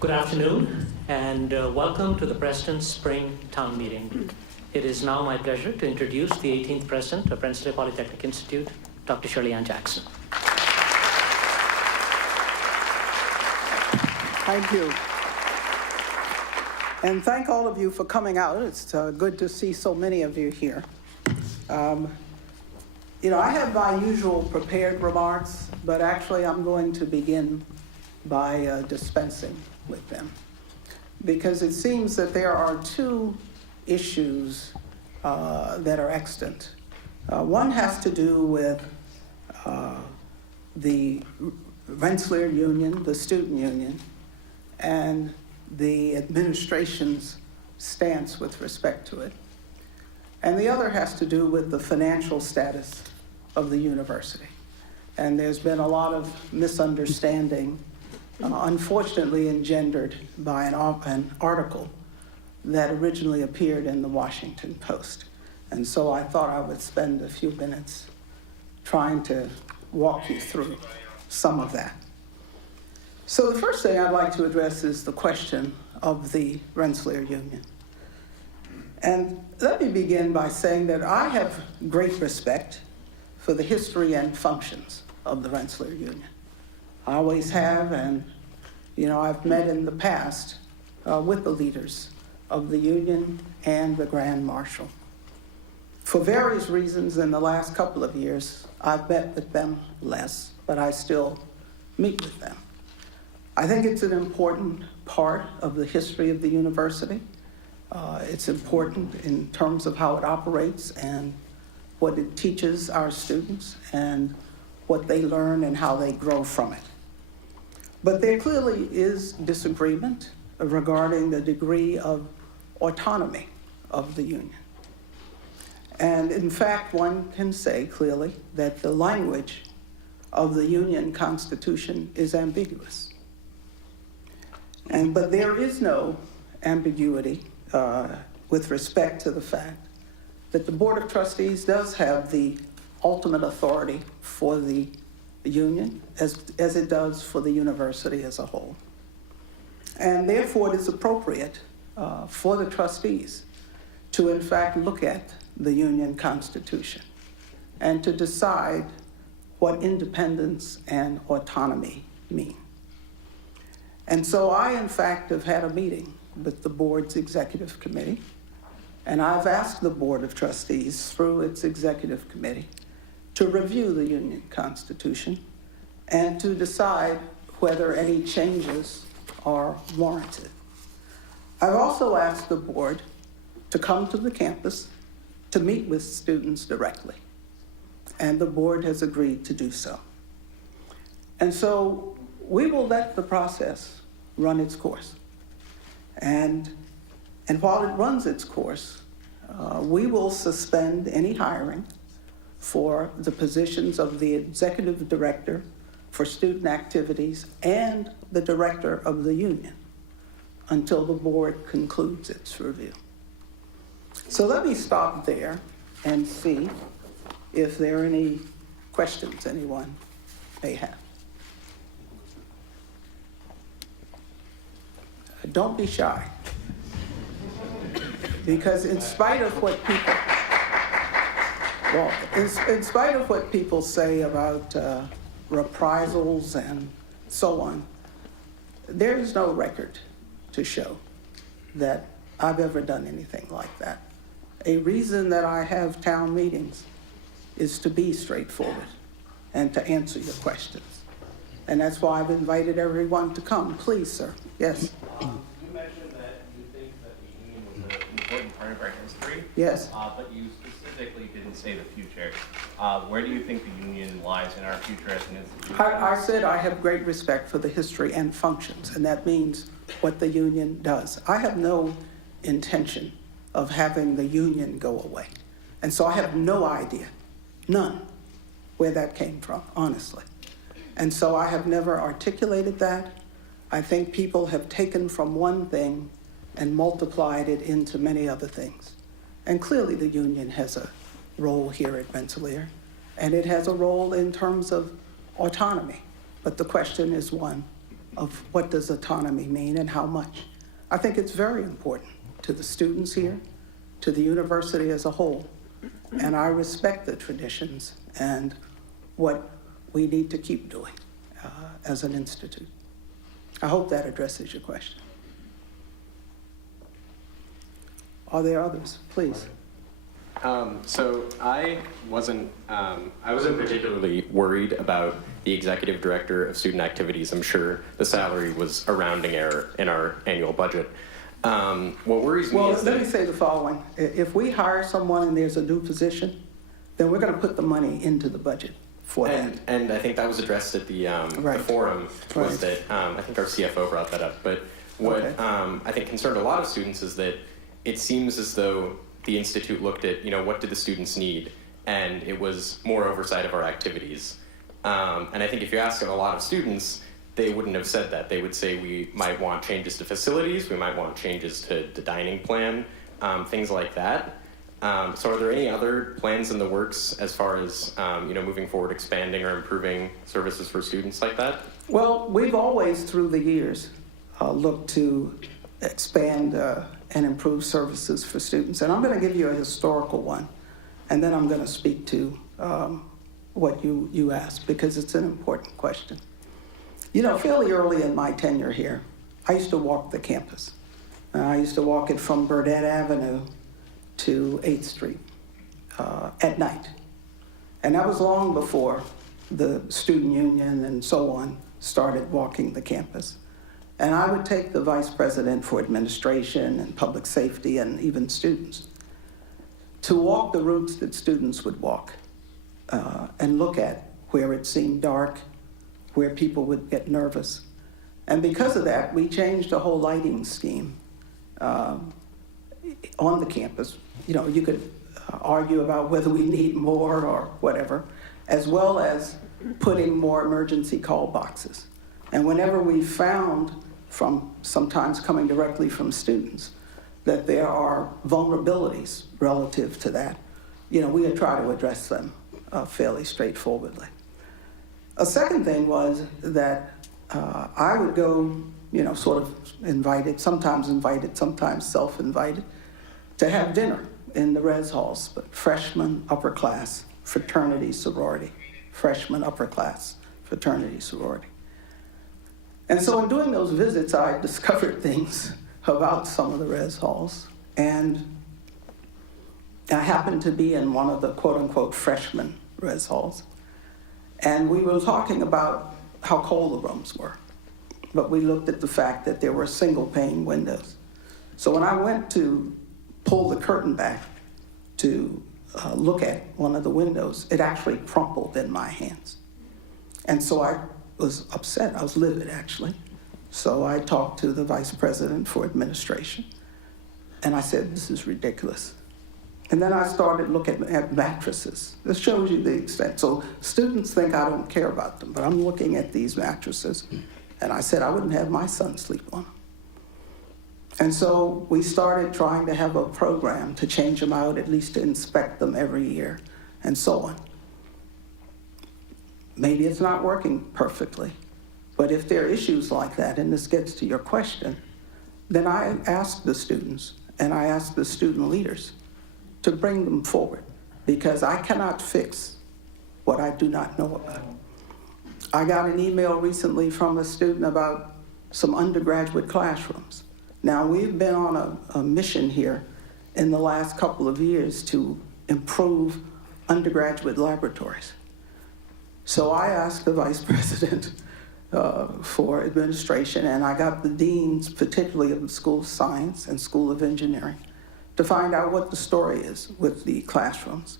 Good afternoon, and welcome to the Preston Spring Town Meeting. It is now my pleasure to introduce the 18th President of Rensselaer Polytechnic Institute, Dr. Shirley Ann Jackson. Thank you. And thank all of you for coming out. It's good to see so many of you here. I have my usual prepared remarks, but actually I'm going to begin by dispensing with them, because it seems that there are two issues that are extant. One has to do with the Rensselaer Union, the student union, and the administration's stance with respect to it. And the other has to do with the financial status of the university. And there's been a lot of misunderstanding, unfortunately engendered by an article that originally appeared in the Washington Post. And so I thought I would spend a few minutes trying to walk you through some of that. So the first thing I'd like to address is the question of the Rensselaer Union. And let me begin by saying that I have great respect for the history and functions of the Rensselaer Union. I always have, and I've met in the past with the leaders of the union and the Grand Marshal. For various reasons in the last couple of years, I've met with them less, but I still meet with them. I think it's an important part of the history of the university. It's important in terms of how it operates and what it teaches our students and what they learn and how they grow from it. But there clearly is disagreement regarding the degree of autonomy of the union. And in fact, one can say clearly that the language of the union constitution is ambiguous. But there is no ambiguity with respect to the fact that the Board of Trustees does have the ultimate authority for the union as it does for the university as a whole. And therefore it is appropriate for the trustees to in fact look at the union constitution and to decide what independence and autonomy mean. And so I in fact have had a meeting with the board's executive committee, and I've asked the Board of Trustees through its executive committee to review the union constitution and to decide whether any changes are warranted. I've also asked the board to come to the campus to meet with students directly, and the board has agreed to do so. And so we will let the process run its course. And while it runs its course, we will suspend any hiring for the positions of the executive director for student activities and the director of the union until the board concludes its review. So let me stop there and see if there are any questions anyone may have. Don't be shy, because in spite of what people say about reprisals and so on, there is no record to show that I've ever done anything like that. A reason that I have town meetings is to be straightforward and to answer your questions. And that's why I've invited everyone to come. Please, sir. Yes? You mentioned that you think that the union was an important part of our history. Yes. But you specifically didn't say the future. Where do you think the union lies in our future as an institution? I said I have great respect for the history and functions, and that means what the union does. I have no intention of having the union go away. And so I have no idea, none, where that came from, honestly. And so I have never articulated that. I think people have taken from one thing and multiplied it into many other things. And clearly the union has a role here at Rensselaer, and it has a role in terms of autonomy. But the question is one of what does autonomy mean and how much. I think it's very important to the students here, to the university as a whole, and I respect the traditions and what we need to keep doing as an institute. I hope that addresses your question. Are there others? Please. So I wasn't particularly worried about the executive director of student activities. I'm sure the salary was a rounding error in our annual budget. What worries me Well, is let me say the following. If we hire someone and there's a new position, then we're going to put the money into the budget for that. and I think that was addressed at the Right. forum, was Right. that I think our CFO brought that up. But what Okay. I think concerned a lot of students is that it seems as though the institute looked at, what did the students need, and it was more oversight of our activities. And I think if you ask a lot of students, they wouldn't have said that. They would say we might want changes to facilities, we might want changes to the dining plan, things like that. So are there any other plans in the works as far as, moving forward, expanding or improving services for students like that? Well, we've always, through the years, looked to expand and improve services for students. And I'm going to give you a historical one, and then I'm going to speak to what you asked, because it's an important question. Fairly early in my tenure here, I used to walk the campus. I used to walk it from Burdett Avenue to 8th Street at night. And that was long before the student union and so on started walking the campus. And I would take the vice president for administration and public safety and even students to walk the routes that students would walk and look at where it seemed dark, where people would get nervous. And because of that, we changed the whole lighting scheme on the campus. You could argue about whether we need more or whatever, as well as putting more emergency call boxes. And whenever we found, from sometimes coming directly from students, that there are vulnerabilities relative to that, we would try to address them fairly straightforwardly. A second thing was that I would go, sort of invited, sometimes self-invited, to have dinner in the res halls, but freshman, upper class, fraternity, sorority, freshman, upper class, fraternity, sorority. And so in doing those visits, I discovered things about some of the res halls. And I happened to be in one of the quote-unquote freshman res halls. And we were talking about how cold the rooms were. But we looked at the fact that there were single-pane windows. So when I went to pull the curtain back to look at one of the windows, it actually crumpled in my hands. And so I was upset. I was livid, actually. So I talked to the vice president for administration, and I said, this is ridiculous. And then I started looking at mattresses. This shows you the extent. So students think I don't care about them, but I'm looking at these mattresses, and I said I wouldn't have my son sleep on them. And so we started trying to have a program to change them out, at least to inspect them every year, and so on. Maybe it's not working perfectly, but if there are issues like that, and this gets to your question, then I ask the students and I ask the student leaders to bring them forward, because I cannot fix what I do not know about. I got an email recently from a student about some undergraduate classrooms. Now, we've been on a mission here in the last couple of years to improve undergraduate laboratories. So I asked the vice president for administration, and I got the deans, particularly of the School of Science and School of Engineering, to find out what the story is with the classrooms.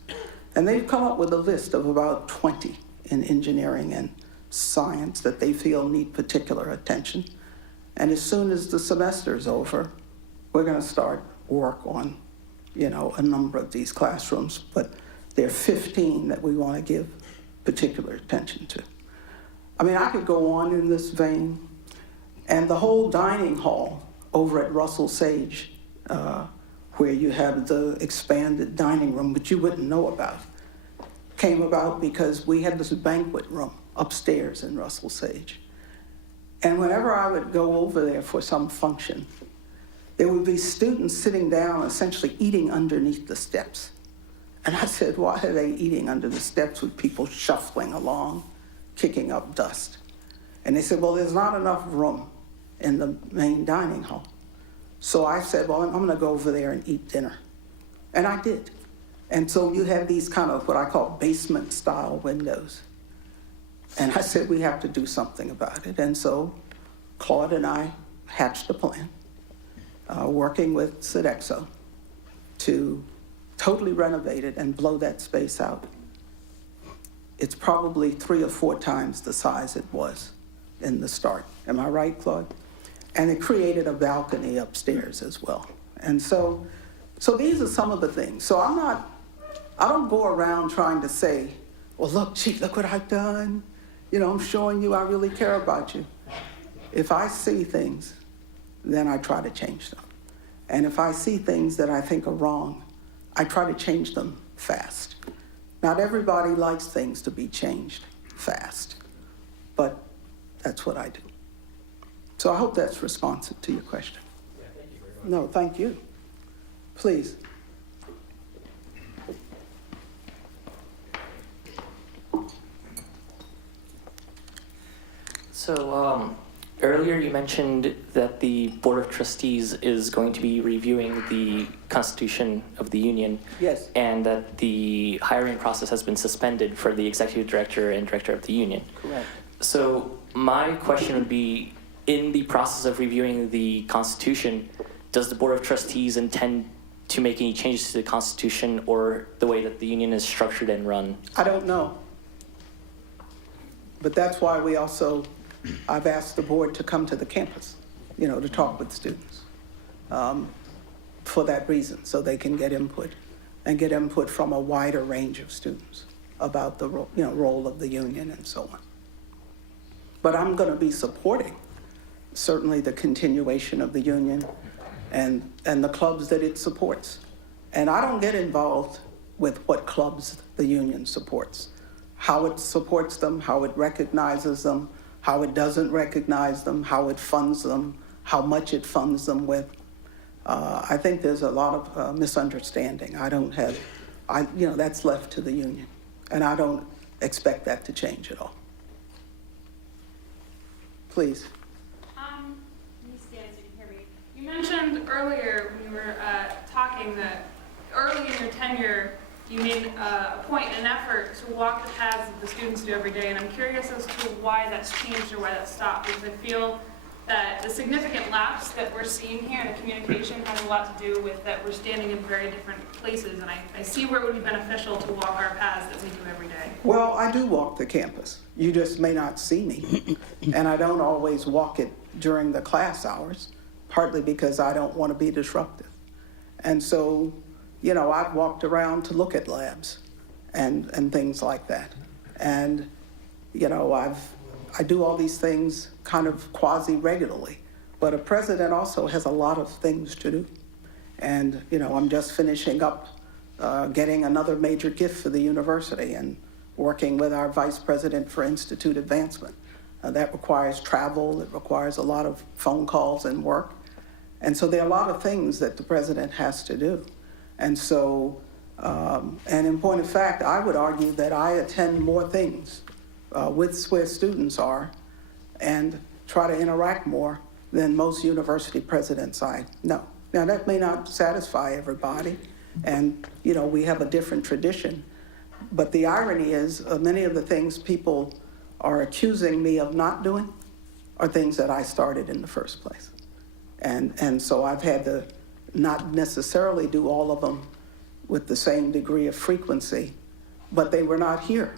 And they've come up with a list of about 20 in engineering and science that they feel need particular attention. And as soon as the semester is over, we're going to start work on, a number of these classrooms. But there are 15 that we want to give particular attention to. I mean, I could go on in this vein. And the whole dining hall over at Russell Sage, where you have the expanded dining room, which you wouldn't know about, came about because we had this banquet room upstairs in Russell Sage. And whenever I would go over there for some function, there would be students sitting down, essentially eating underneath the steps. And I said, why are they eating under the steps with people shuffling along, kicking up dust? And they said, well, there's not enough room in the main dining hall. So I said, well, I'm going to go over there and eat dinner. And I did. And so you have these kind of what I call basement-style windows. And I said, we have to do something about it. And so Claude and I hatched a plan, working with Sodexo, to totally renovate it and blow that space out. It's probably 3 or 4 times the size it was in the start. Am I right, Claude? And it created a balcony upstairs as well. And so these are some of the things. So I don't go around trying to say, well, look, Chief, look what I've done. You know, I'm showing you I really care about you. If I see things, then I try to change them. And if I see things that I think are wrong, I try to change them fast. Not everybody likes things to be changed fast, but that's what I do. So I hope that's responsive to your question. Yeah, thank you very much. No, thank you. Please. So earlier you mentioned that the Board of Trustees is going to be reviewing the Constitution of the Union. Yes. And that the hiring process has been suspended for the Executive Director and Director of the Union. Correct. So my question would be, in the process of reviewing the Constitution, does the Board of Trustees intend to make any changes to the Constitution or the way that the Union is structured and run? I don't know. But that's why I've asked the board to come to the campus, to talk with students for that reason, so they can get input and get input from a wider range of students about the role of the union and so on. But I'm going to be supporting certainly the continuation of the union and the clubs that it supports. And I don't get involved with what clubs the union supports, how it supports them, how it recognizes them, how it doesn't recognize them, how it funds them, how much it funds them with. I think there's a lot of misunderstanding. That's left to the union. And I don't expect that to change at all. Please. Let me stand so you can hear me. You mentioned earlier when you were talking that early in your tenure, you made a point, an effort to walk the paths that the students do every day, and I'm curious as to why that's changed or why that stopped, because I feel that the significant lapse that we're seeing here in the communication has a lot to do with that we're standing in very different places, and I see where it would be beneficial to walk our paths that we do every day. Well, I do walk the campus. You just may not see me. And I don't always walk it during the class hours, partly because I don't want to be disruptive. And so, I've walked around to look at labs and things like that. And, I do all these things kind of quasi-regularly. But a president also has a lot of things to do. And, I'm just finishing up getting another major gift for the university and working with our vice president for institute advancement. That requires travel, it requires a lot of phone calls and work. And so there are a lot of things that the president has to do. And so, and in point of fact, I would argue that I attend more things with where students are and try to interact more than most university presidents I know. Now, that may not satisfy everybody, and, we have a different tradition. But the irony is, many of the things people are accusing me of not doing are things that I started in the first place. And so I've had to not necessarily do all of them with the same degree of frequency, but they were not here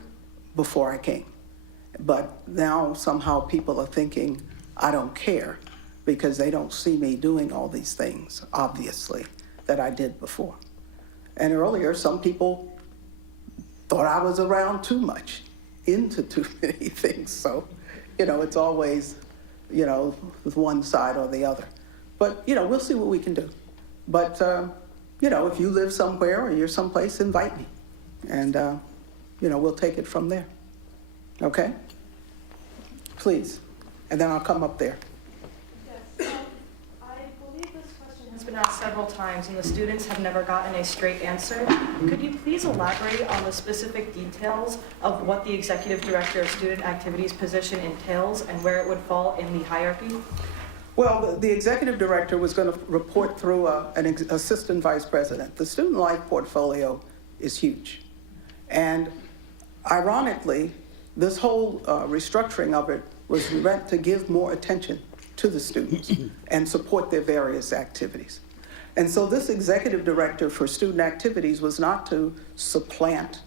before I came. But now somehow people are thinking I don't care because they don't see me doing all these things, obviously, that I did before. And earlier, some people thought I was around too much, into too many things. So, it's always, with one side or the other. But, we'll see what we can do. But, if you live somewhere or you're someplace, invite me. And, we'll take it from there. Okay? Please. and then I'll come up there. Yes, I believe this question has been asked several times and the students have never gotten a straight answer. Could you please elaborate on the specific details of what the Executive Director of Student Activities position entails and where it would fall in the hierarchy? Well, the executive director was going to report through an assistant vice president. The student life portfolio is huge. And ironically, this whole restructuring of it was meant to give more attention to the students and support their various activities. And so this executive director for student activities was not to supplant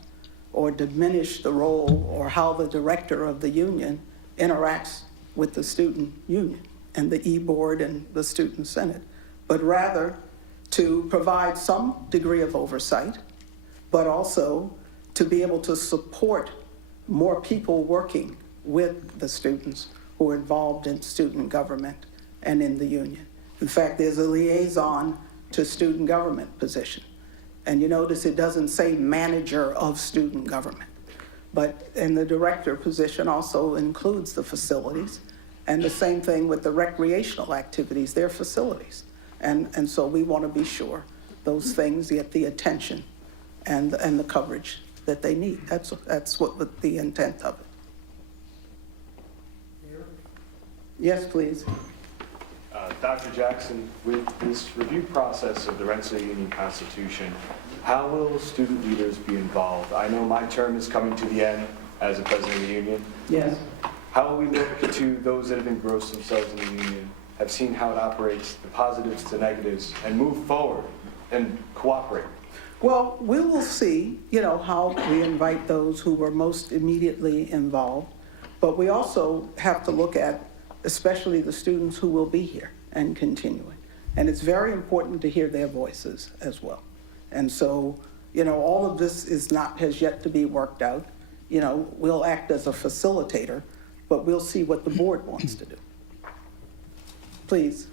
or diminish the role or how the director of the union interacts with the student union and the e-board and the student senate, but rather to provide some degree of oversight, but also to be able to support more people working with the students who are involved in student government and in the union. In fact, there's a liaison to student government position. And you notice it doesn't say manager of student government. But in the director position also includes the facilities. And the same thing with the recreational activities, their facilities. And so we want to be sure those things get the attention and the coverage that they need. That's what the intent of it. Yes, please. Dr. Jackson, with this review process of the Rensselaer Union Constitution, how will student leaders be involved? I know my term is coming to the end as the president of the union. Yes. How will we look to those that have engrossed themselves in the union, have seen how it operates, the positives to negatives, and move forward and cooperate? Well, we will see, how we invite those who were most immediately involved, but we also have to look at especially the students who will be here and continuing. And it's very important to hear their voices as well. And so, all of this has yet to be worked out. We'll act as a facilitator, but we'll see what the board wants to do. Please.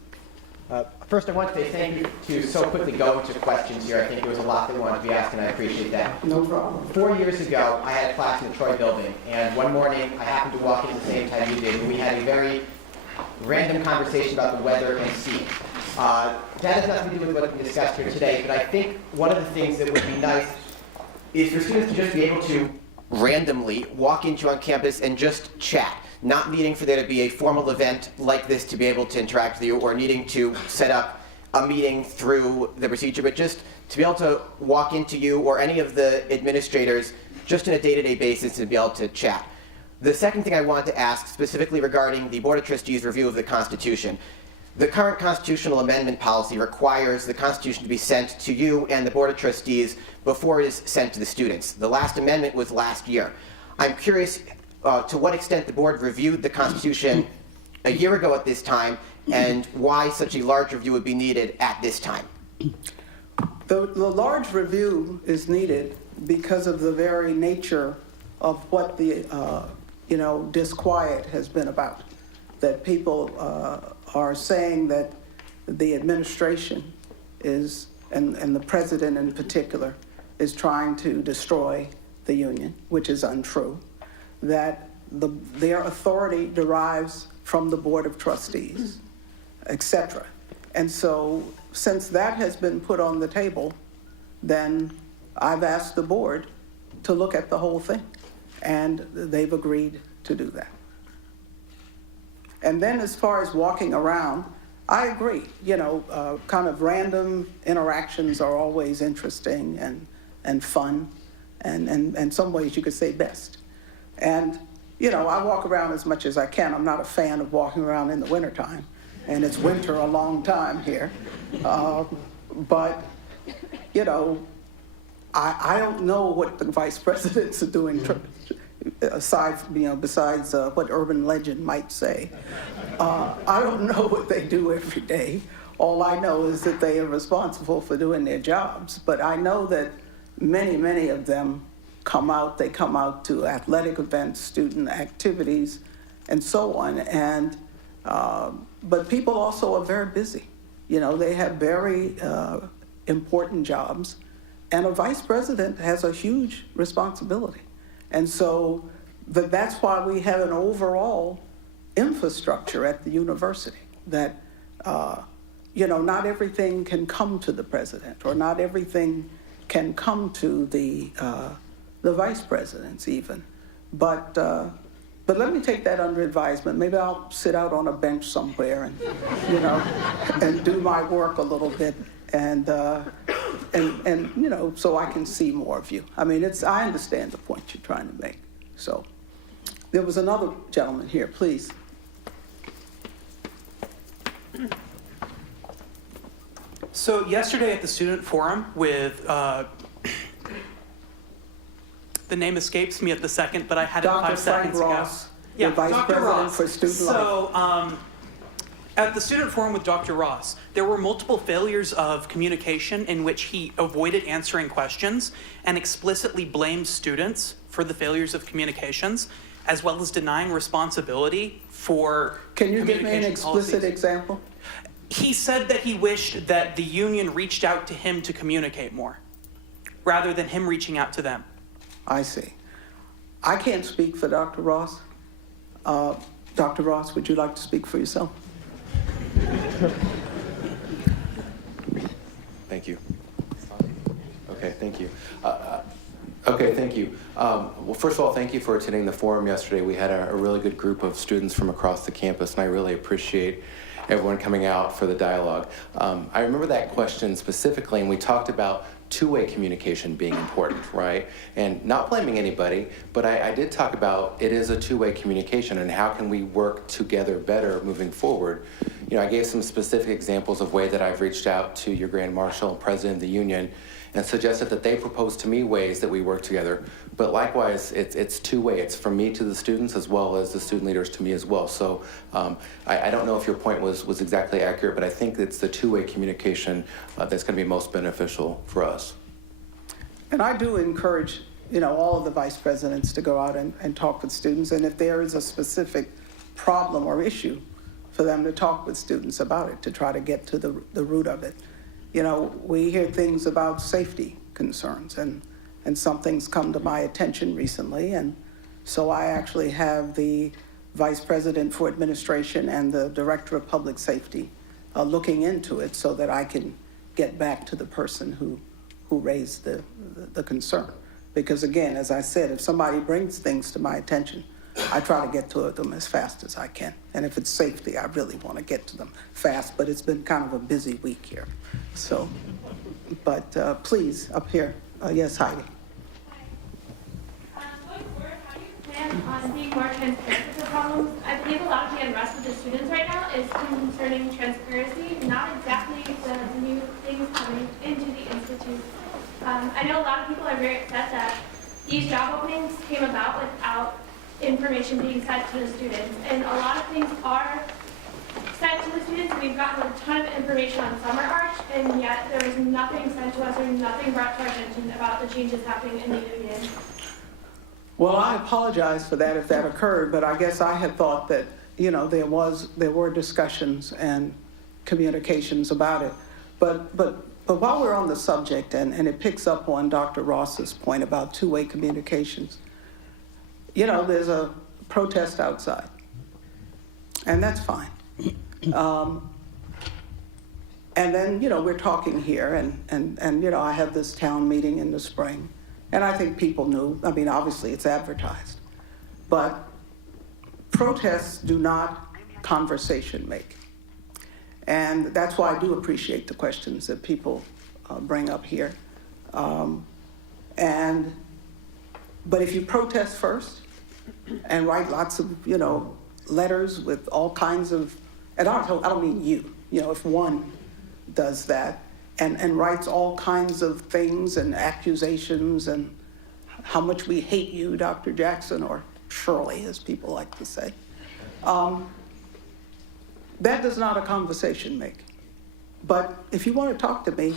First, I want to say thank you to so quickly go into questions here. I think there was a lot that wanted to be asked, and I appreciate that. No problem. 4 years ago, I had a class in the Troy building, and one morning I happened to walk in the same time you did, and we had a very random conversation about the weather and sea. That has nothing to do with what we discussed here today, but I think one of the things that would be nice is for students to just be able to randomly walk into on campus and just chat. Not needing for there to be a formal event like this to be able to interact with you, or needing to set up a meeting through the procedure, but just to be able to walk into you or any of the administrators just on a day-to-day basis and be able to chat. The second thing I wanted to ask, specifically regarding the Board of Trustees' review of the Constitution. The current constitutional amendment policy requires the Constitution to be sent to you and the Board of Trustees before it is sent to the students. The last amendment was last year. I'm curious to what extent the board reviewed the Constitution a year ago at this time, and why such a large review would be needed at this time. The large review is needed because of the very nature of what the disquiet has been about. That people are saying that the administration is, and the president in particular, is trying to destroy the union, which is untrue. That their authority derives from the Board of Trustees, etc. And so, since that has been put on the table, then I've asked the board to look at the whole thing, and they've agreed to do that. And then as far as walking around, I agree, kind of random interactions are always interesting and fun, and in some ways you could say best. And, I walk around as much as I can. I'm not a fan of walking around in the wintertime, and it's winter a long time here. But, I don't know what the vice presidents are doing besides what urban legend might say. I don't know what they do every day. All I know is that they are responsible for doing their jobs. But I know that many of them come out to athletic events, student activities, and so on. And but people also are very busy. They have very important jobs, and a vice president has a huge responsibility. And so that's why we have an overall infrastructure at the university, that, you know, not everything can come to the president, or not everything can come to the vice presidents even. But let me take that under advisement. Maybe I'll sit out on a bench somewhere and, you know, and do my work a little bit, and you know, so I can see more of you. I mean, I understand the point you're trying to make. So there was another gentleman here, please. So yesterday at the student forum with, the name escapes me at the second, but I had it Dr. 5 seconds Frank ago. Ross, the Vice Dr. President Ross. for Student Life. So at the student forum with Dr. Ross, there were multiple failures of communication in which he avoided answering questions and explicitly blamed students for the failures of communications, as well as denying responsibility for Can you give me an communication explicit policies. example? He said that he wished that the union reached out to him to communicate more, rather than him reaching out to them. I see. I can't speak for Dr. Ross. Dr. Ross, would you like to speak for yourself? Thank you. Okay, thank you. Okay, thank you. Well, first of all, thank you for attending the forum yesterday. We had a really good group of students from across the campus, and I really appreciate everyone coming out for the dialogue. I remember that question specifically, and we talked about two-way communication being important, right? And not blaming anybody, but I did talk about it is a two-way communication, and how can we work together better moving forward. You know, I gave some specific examples of ways that I've reached out to your Grand Marshal and President of the Union and suggested that they proposed to me ways that we work together. But likewise, it's two-way. It's from me to the students as well as the student leaders to me as well. So I don't know if your point was exactly accurate, but I think it's the two-way communication that's going to be most beneficial for us. And I do encourage, you know, all of the vice presidents to go out and talk with students. And if there is a specific problem or issue, for them to talk with students about it, to try to get to the root of it. You know, we hear things about safety concerns, and some things come to my attention recently, and so I actually have the Vice President for Administration and the Director of Public Safety looking into it so that I can get back to the person who raised the concern. Because again, as I said, if somebody brings things to my attention, I try to get to them as fast as I can. And if it's safety, I really want to get to them fast, but it's been kind of a busy week here. So, but please, up here. Yes, Heidi. Going forward, how do you plan on being more transparent with the problems? I believe a lot of the unrest with the students right now is concerning transparency, not exactly the new things coming into the institute. I know a lot of people are very upset that these job openings came about without information being sent to the students, and a lot of things are sent to the students. We've gotten a ton of information on Summer Arch, and yet there was nothing sent to us or nothing brought to our attention about the changes happening in the union. Well, I apologize for that if that occurred, but I guess I had thought that, you know, there were discussions and communications about it. But while we're on the subject, and it picks up on Dr. Ross's point about two-way communications, you know, there's a protest outside, and that's fine. And then, you know, we're talking here, and you know, I have this town meeting in the spring, and I think people knew. I mean, obviously, it's advertised. But protests do not conversation make. And that's why I do appreciate the questions that people bring up here. But if you protest first and write lots of, you know, letters with all kinds of, and I don't mean you know, if one does that and writes all kinds of things and accusations and how much we hate you, Dr. Jackson, or Shirley, as people like to say, that does not a conversation make. But if you want to talk to me,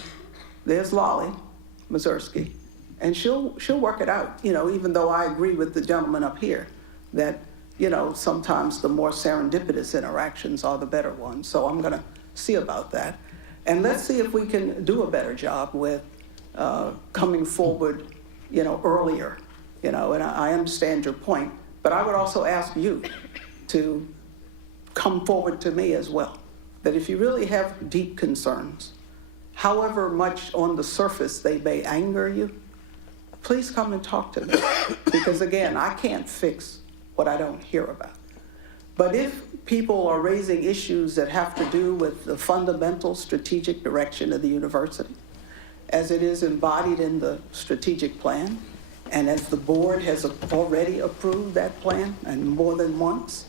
there's Lolly Mazursky, and she'll work it out, you know, even though I agree with the gentleman up here that, you know, sometimes the more serendipitous interactions are the better ones. So I'm going to see about that. And let's see if we can do a better job with coming forward, you know, earlier, you know, and I understand your point, but I would also ask you to come forward to me as well, that if you really have deep concerns, however much on the surface they may anger you, please come and talk to me. Because again, I can't fix what I don't hear about. But if people are raising issues that have to do with the fundamental strategic direction of the university, as it is embodied in the strategic plan, and as the board has already approved that plan, and more than once,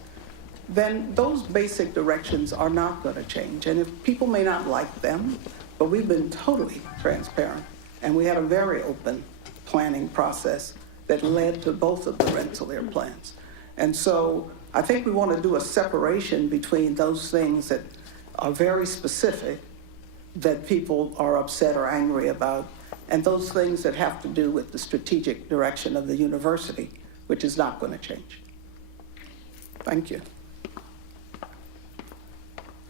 then those basic directions are not going to change. And if people may not like them, but we've been totally transparent, and we had a very open planning process that led to both of the Rensselaer plans. And so I think we want to do a separation between those things that are very specific, that people are upset or angry about, and those things that have to do with the strategic direction of the university, which is not going to change. Thank you.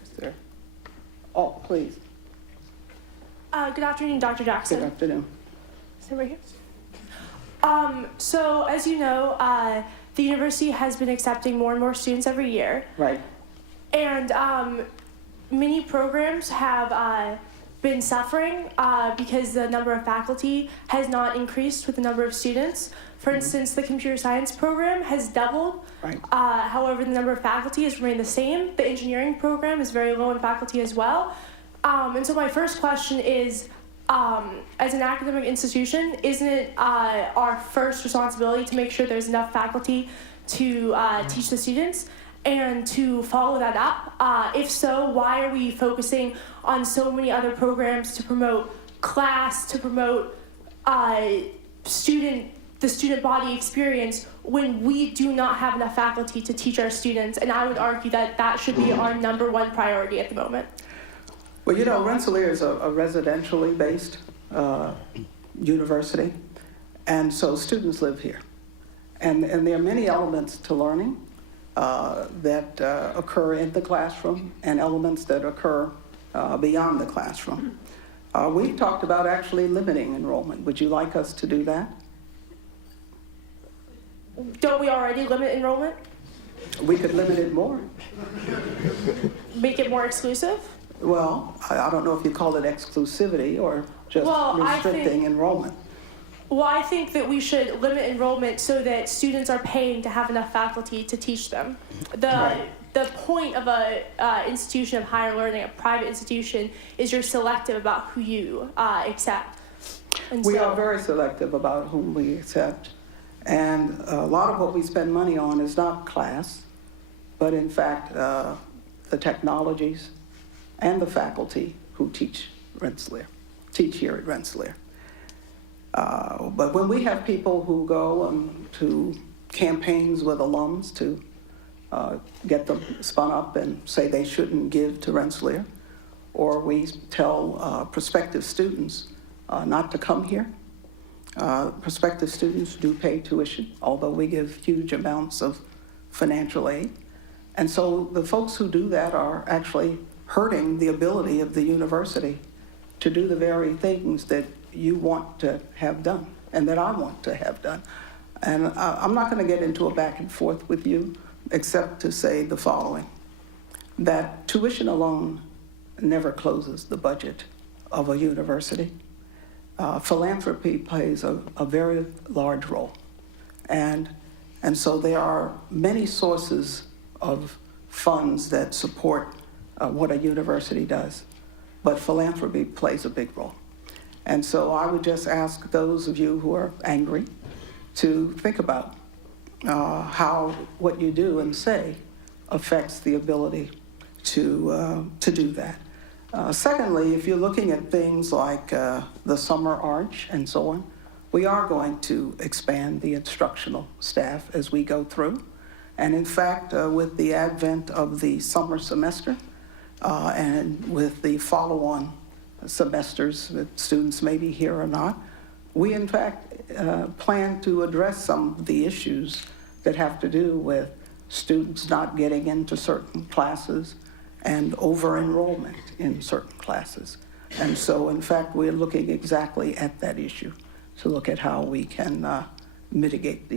Is there? Oh, please. Good afternoon, Dr. Jackson. Good afternoon. Stay right here. So as you know, the university has been accepting more and more students every year. Right. And many programs have been suffering because the number of faculty has not increased with the number of students. For instance, the computer science program has doubled. Right. However, the number of faculty has remained the same. The engineering program is very low in faculty as well. And so my first question is, as an academic institution, isn't it our first responsibility to make sure there's enough faculty to teach the students and to follow that up? If so, why are we focusing on so many other programs to promote class, to promote the student body experience when we do not have enough faculty to teach our students? And I would argue that that should be our number one priority at the moment. Well, you know, Rensselaer is a residentially based university, and so students live here. And there are many elements to learning that occur in the classroom and elements that occur beyond the classroom. We've talked about actually limiting enrollment. Would you like us to do that? Don't we already limit enrollment? We could limit it more. Make it more exclusive? Well, I don't know if you call it exclusivity or just restricting enrollment. Well, I think that we should limit enrollment so that students are paying to have enough faculty to teach them. The point of a institution of higher learning, a private institution, is you're selective about who you accept. And we are very selective about whom we accept. And a lot of what we spend money on is not class, but in fact, the technologies and the faculty who teach here at Rensselaer. But when we have people who go to campaigns with alums to get them spun up and say they shouldn't give to Rensselaer, or we tell prospective students not to come here, prospective students do pay tuition, although we give huge amounts of financial aid. And so the folks who do that are actually hurting the ability of the university to do the very things that you want to have done and that I want to have done. And I'm not going to get into a back and forth with you except to say the following, that tuition alone never closes the budget of a university. Philanthropy plays a very large role. And so there are many sources of funds that support what a university does, but philanthropy plays a big role. And so I would just ask those of you who are angry to think about how what you do and say affects the ability to do that. Secondly, if you're looking at things like the summer arch and so on, we are going to expand the instructional staff as we go through. And in fact, with the advent of the summer semester and with the follow-on semesters that students may be here or not, we in fact plan to address some of the issues that have to do with students not getting into certain classes and over-enrollment in certain classes. And so, in fact, we're looking exactly at that issue to look at how we can mitigate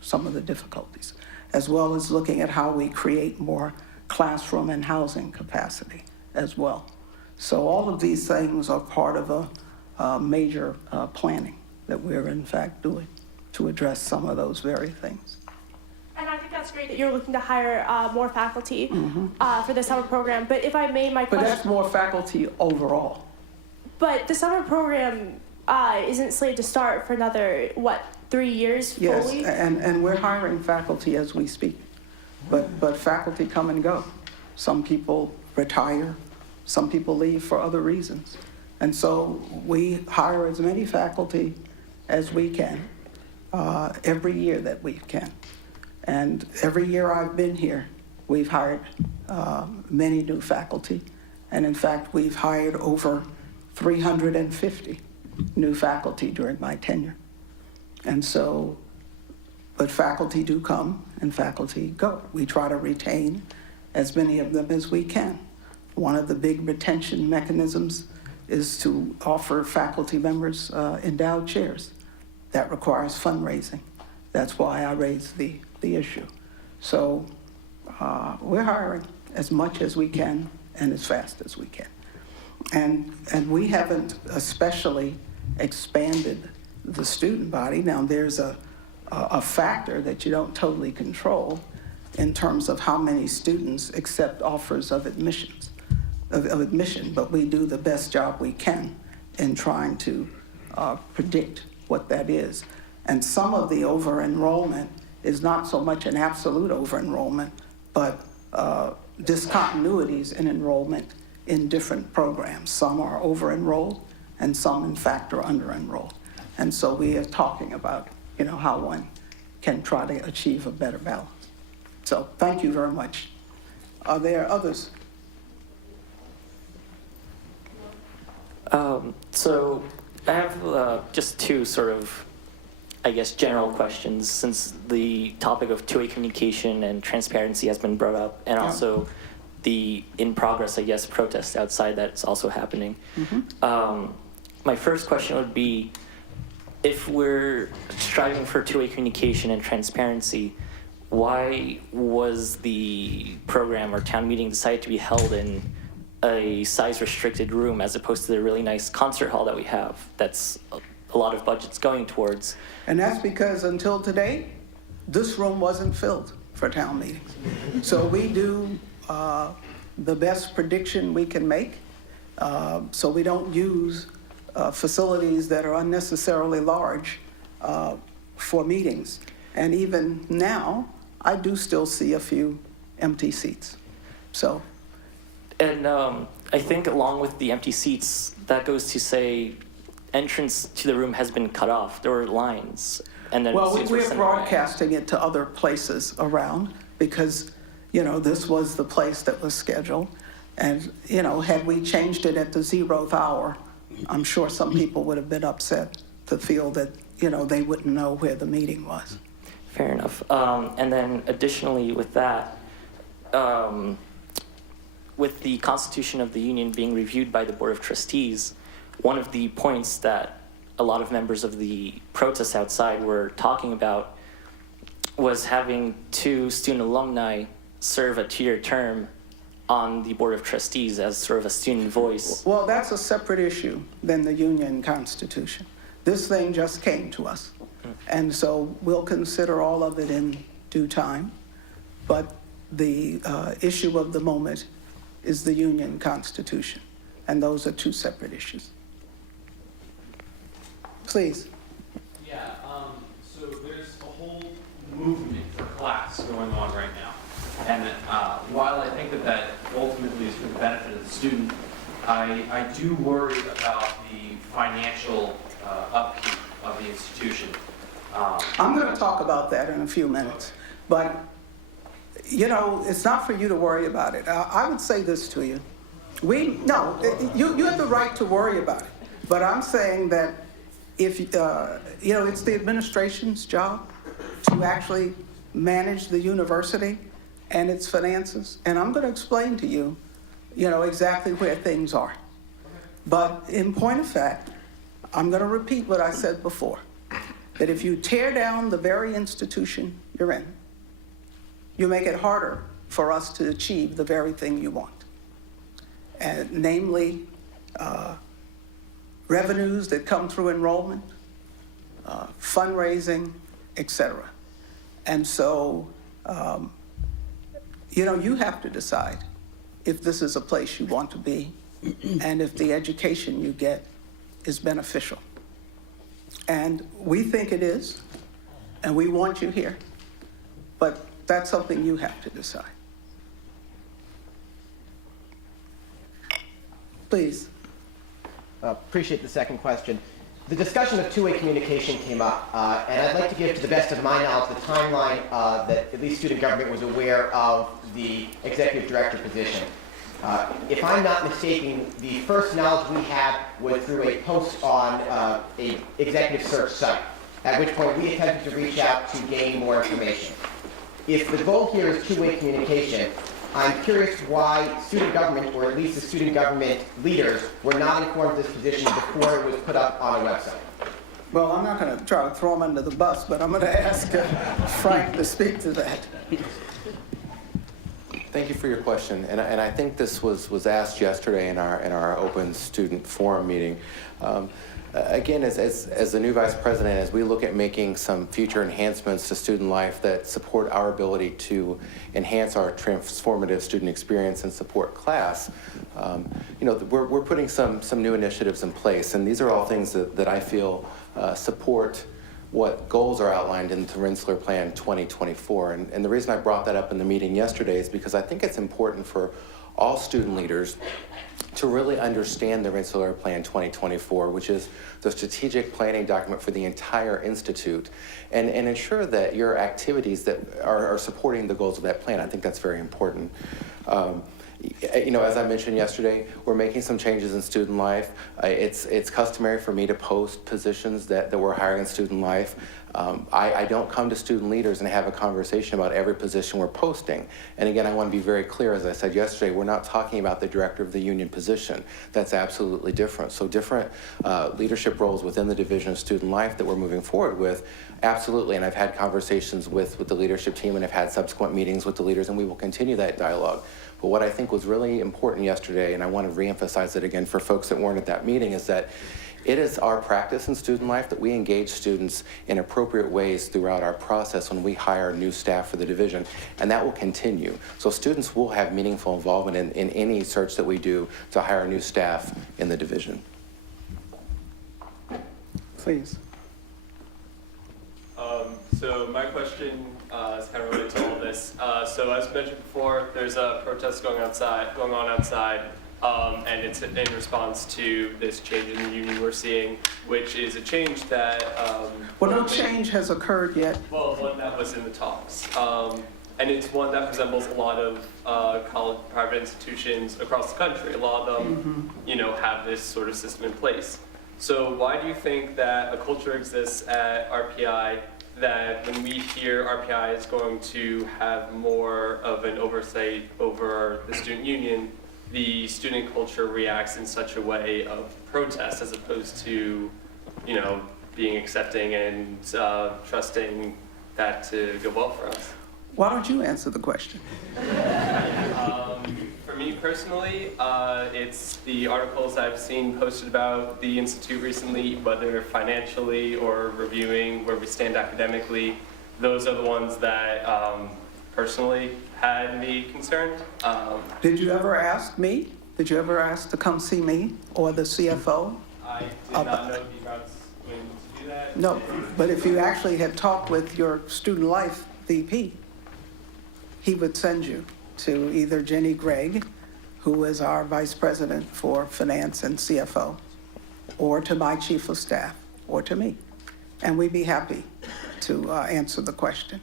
some of the difficulties, as well as looking at how we create more classroom and housing capacity as well. So all of these things are part of a major planning that we're in fact doing to address some of those very things. And I think that's great that you're looking to hire more faculty for the summer program. But if I may, my But question. that's more faculty overall. But the summer program isn't slated to start for another, 3 years Yes, fully? and we're hiring faculty as we speak. But faculty come and go. Some people retire, some people leave for other reasons. And so we hire as many faculty as we can, every year that we can. And every year I've been here, we've hired many new faculty. And in fact, we've hired over 350 new faculty during my tenure. And so, but faculty do come and faculty go. We try to retain as many of them as we can. One of the big retention mechanisms is to offer faculty members endowed chairs. That requires fundraising. That's why I raised the issue. So we're hiring as much as we can and as fast as we can. And we haven't especially expanded the student body. Now there's a factor that you don't totally control in terms of how many students accept offers of admission, but we do the best job we can in trying to predict what that is. And some of the over-enrollment is not so much an absolute over-enrollment, but discontinuities in enrollment in different programs. Some are over-enrolled and some in fact are under-enrolled. And so we are talking about, how one can try to achieve a better balance. So thank you very much. Are there others? So I have just two sort of, general questions, since the topic of two-way communication and transparency has been brought up, and also the in progress, protest outside that's also happening. My first question would be, if we're striving for two-way communication and transparency, why was the program or town meeting decided to be held in a size-restricted room as opposed to the really nice concert hall that we have that's a lot of budget's going towards? And that's because until today, this room wasn't filled for town meetings. So we do the best prediction we can make. So we don't use facilities that are unnecessarily large for meetings. And even now, I do still see a few empty seats. So. And I think along with the empty seats, that goes to say entrance to the room has been cut off. There were lines. And then Well, seats were we're sent away. broadcasting it to other places around because, this was the place that was scheduled. And, had we changed it at the 0th hour, I'm sure some people would have been upset to feel that, they wouldn't know where the meeting was. Fair enough. And then additionally with that, with the Constitution of the Union being reviewed by the Board of Trustees, one of the points that a lot of members of the protests outside were talking about was having 2 student alumni serve a 2-year term on the Board of Trustees as sort of a student voice. Well, that's a separate issue than the Union Constitution. This thing just came to us. And so we'll consider all of it in due time. But the issue of the moment is the Union Constitution. And those are 2 separate issues. Please. Yeah, so there's a whole movement for class going on right now. And while I think that ultimately is for the benefit of the student, I do worry about the financial upkeep of the institution. I'm going to talk about that in a few minutes. But, it's not for you to worry about it. I would say this to you. You have the right to worry about it. But I'm saying that if, it's the administration's job to actually manage the university and its finances. And I'm going to explain to you, exactly where things are. But in point of fact, I'm going to repeat what I said before, that if you tear down the very institution you're in, you make it harder for us to achieve the very thing you want, and namely revenues that come through enrollment, fundraising, etc. And so, you have to decide if this is a place you want to be and if the education you get is beneficial. And we think it is, and we want you here, but that's something you have to decide. Please. Appreciate the second question. The discussion of two-way communication came up, and I'd like to give, to the best of my knowledge, the timeline that at least student government was aware of the executive director position. If I'm not mistaken, the first knowledge we had was through a post on a executive search site, at which point we attempted to reach out to gain more information. If the goal here is two-way communication, I'm curious why student government, or at least the student government leaders, were not informed of this position before it was put up on a website. Well, I'm not going to try to throw him under the bus, but I'm going to ask Frank to speak to that. Thank you for your question, and I think this was asked yesterday in our open student forum meeting. Again, as the new vice president, as we look at making some future enhancements to student life that support our ability to enhance our transformative student experience and support class, we're putting some new initiatives in place, and these are all things that I feel support what goals are outlined in the Rensselaer Plan 2024. And the reason I brought that up in the meeting yesterday is because I think it's important for all student leaders to really understand the Rensselaer Plan 2024, which is the strategic planning document for the entire institute, and ensure that your activities that are supporting the goals of that plan. I think that's very important. As I mentioned yesterday, we're making some changes in student life. It's customary for me to post positions that we're hiring in student life. I don't come to student leaders and have a conversation about every position we're posting. And again, I want to be very clear, as I said yesterday, we're not talking about the director of the union position. That's absolutely different. So different leadership roles within the Division of Student Life that we're moving forward with, absolutely. And I've had conversations with the leadership team, and I've had subsequent meetings with the leaders, and we will continue that dialogue. But what I think was really important yesterday, and I want to reemphasize it again for folks that weren't at that meeting, is that it is our practice in student life that we engage students in appropriate ways throughout our process when we hire new staff for the division, and that will continue. So students will have meaningful involvement in any search that we do to hire new staff in the division. Please. So my question is kind of related to all this. So as mentioned before, there's a protest going on outside, and it's in response to this change in the union we're seeing, which is a change that... well, no change has occurred yet. Well, one that was in the talks. And it's one that resembles a lot of college private institutions across the country. A lot of them, have this sort of system in place. So why do you think that a culture exists at RPI that when we hear RPI is going to have more of an oversight over the student union, the student culture reacts in such a way of protest as opposed to, being accepting and trusting that to go well for us? Why don't you answer the question? For me personally, it's the articles I've seen posted about the Institute recently, whether financially or reviewing where we stand academically. Those are the ones that personally had me concerned. Did you ever ask me? Did you ever ask to come see me or the CFO? I did not know the routes when to do that. No, but if you actually had talked with your student life VP, he would send you to either Jenny Gregg, who is our vice president for finance and CFO, or to my chief of staff, or to me. And we'd be happy to answer the question.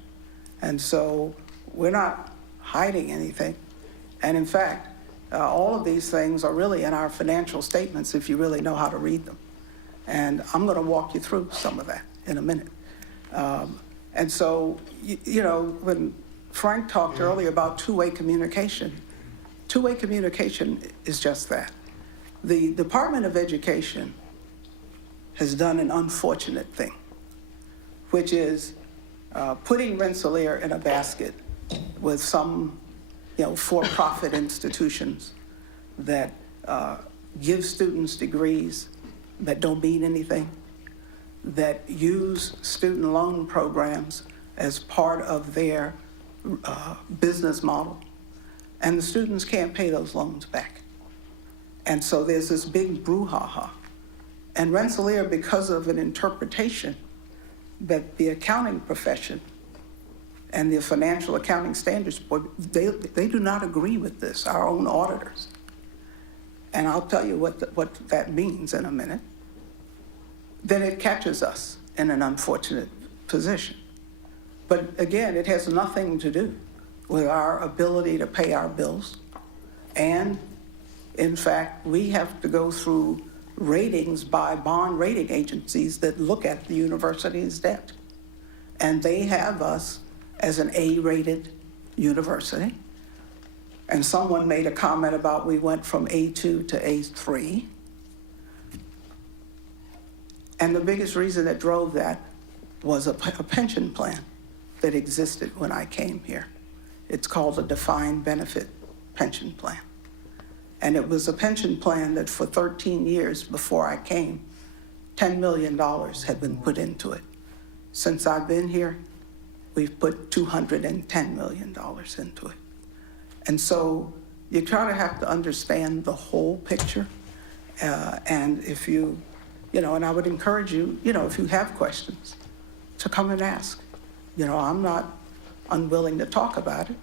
And so we're not hiding anything. And in fact, all of these things are really in our financial statements if you really know how to read them. And I'm going to walk you through some of that in a minute. And so, when Frank talked earlier about two-way communication is just that. The Department of Education has done an unfortunate thing, which is putting Rensselaer in a basket with some for-profit institutions that give students degrees that don't mean anything, that use student loan programs as part of their business model, and the students can't pay those loans back. And so there's this big brouhaha. And Rensselaer, because of an interpretation that the accounting profession and the Financial Accounting Standards Board, they do not agree with this, our own auditors. And I'll tell you what that means in a minute. Then it catches us in an unfortunate position. But again, it has nothing to do with our ability to pay our bills. And in fact, we have to go through ratings by bond rating agencies that look at the university's debt. And they have us as an A-rated university. And someone made a comment about we went from A2 to A3. And the biggest reason that drove that was a pension plan that existed when I came here. It's called a defined benefit pension plan. And it was a pension plan that for 13 years before I came, $10 million had been put into it. Since I've been here, we've put $210 million into it. And so you try to have to understand the whole picture. And if you, and I would encourage you, if you have questions, to come and ask. I'm not unwilling to talk about it,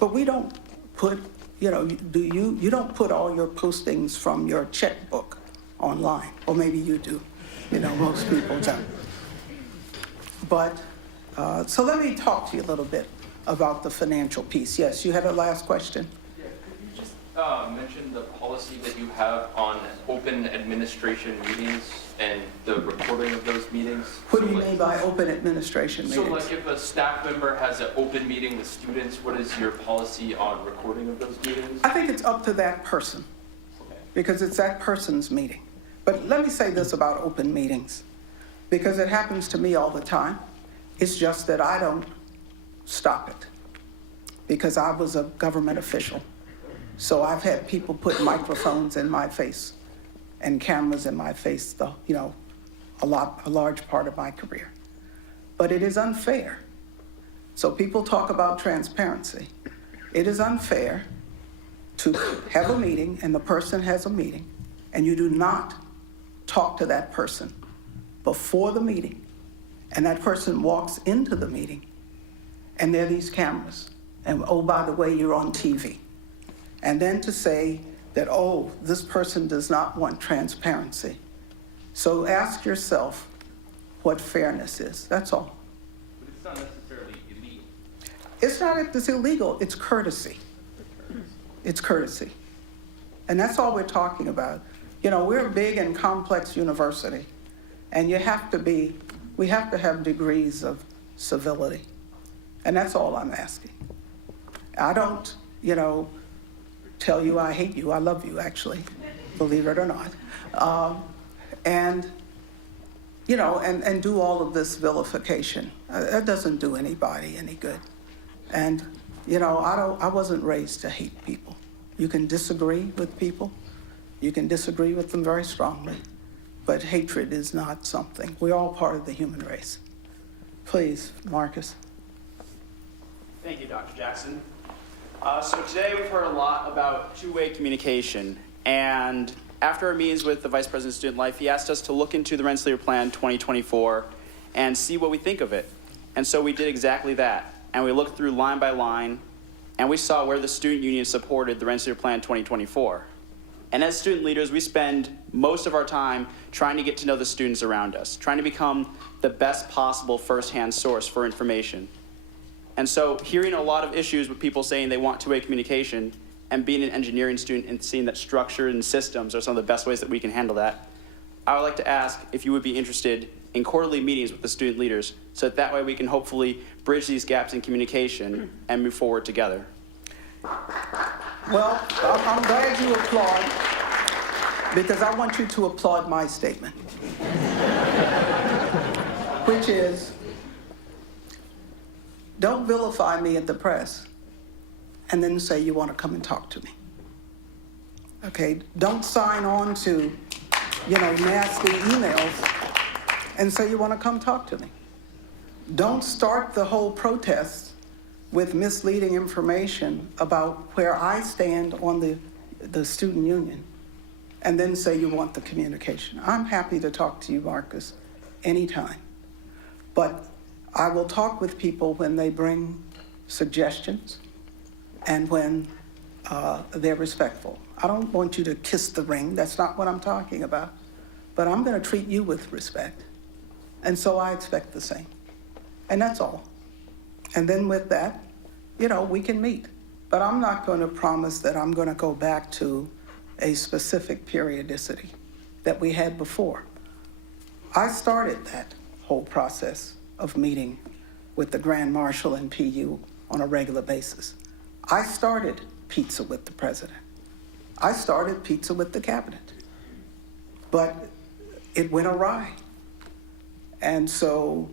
but we don't put, you don't put all your postings from your checkbook online, or maybe you do, most people don't. But, so let me talk to you a little bit about the financial piece. Yes, you had a last question? Yeah, could you just mention the policy that you have on open administration meetings and the recording of those meetings? What do you mean by open administration meetings? So like if a staff member has an open meeting with students, what is your policy on recording of those meetings? I think it's up to that person, because it's that person's meeting. But let me say this about open meetings, because it happens to me all the time. It's just that I don't stop it, because I was a government official. So I've had people put microphones in my face and cameras in my face, a large part of my career. But it is unfair. So people talk about transparency. It is unfair to have a meeting, and the person has a meeting, and you do not talk to that person before the meeting, and that person walks into the meeting, and there are these cameras, and oh, by the way, you're on TV. And then to say that, oh, this person does not want transparency. So ask yourself what fairness is, that's all. But it's not necessarily illegal. It's not that it's illegal, it's courtesy. It's courtesy. And that's all we're talking about. We're a big and complex university, and we have to have degrees of civility. And that's all I'm asking. I don't, tell you I hate you. I love you, actually, believe it or not. And do all of this vilification. That doesn't do anybody any good. And, I wasn't raised to hate people. You can disagree with people. You can disagree with them very strongly. But hatred is not something. We're all part of the human race. Please, Marcus. Thank you, Dr. Jackson. So today we've heard a lot about two-way communication, and after our meetings with the Vice President of Student Life, he asked us to look into the Rensselaer Plan 2024 and see what we think of it. And so we did exactly that, and we looked through line by line, and we saw where the student union supported the Rensselaer Plan 2024. And as student leaders, we spend most of our time trying to get to know the students around us, trying to become the best possible first-hand source for information. And so hearing a lot of issues with people saying they want two-way communication, and being an engineering student and seeing that structure and systems are some of the best ways that we can handle that, I would like to ask if you would be interested in quarterly meetings with the student leaders, so that way we can hopefully bridge these gaps in communication and move forward together. Well, I'm glad you applaud, because I want you to applaud my statement, which is, don't vilify me at the press and then say you want to come and talk to me. Okay, don't sign on to, nasty emails and say you want to come talk to me. Don't start the whole protest with misleading information about where I stand on the student union and then say you want the communication. I'm happy to talk to you, Marcus, anytime. But I will talk with people when they bring suggestions and when they're respectful. I don't want you to kiss the ring. That's not what I'm talking about. But I'm going to treat you with respect. And so I expect the same. And that's all. And then with that, we can meet. But I'm not going to promise that I'm going to go back to a specific periodicity that we had before. I started that whole process of meeting with the Grand Marshal and PU on a regular basis. I started pizza with the president. I started pizza with the cabinet. But it went awry. And so,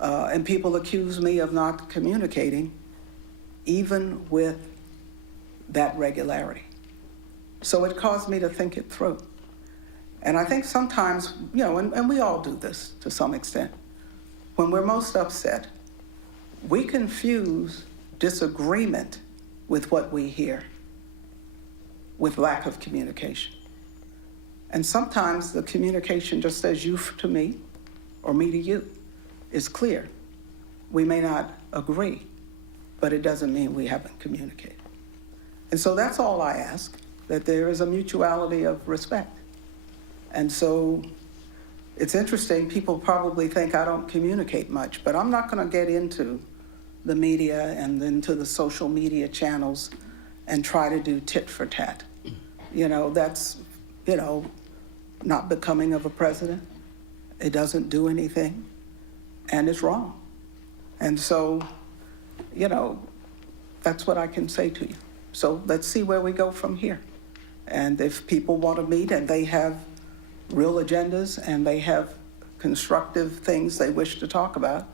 and people accuse me of not communicating even with that regularity. So it caused me to think it through. And I think sometimes, and we all do this to some extent, when we're most upset, we confuse disagreement with what we hear, with lack of communication. And sometimes the communication just says you to me or me to you is clear. We may not agree, but it doesn't mean we haven't communicated. And so that's all I ask, that there is a mutuality of respect. And so it's interesting, people probably think I don't communicate much, but I'm not going to get into the media and into the social media channels and try to do tit for tat. That's, not becoming of a president. It doesn't do anything, and it's wrong. And so, that's what I can say to you. So let's see where we go from here. And if people want to meet and they have real agendas and they have constructive things they wish to talk about,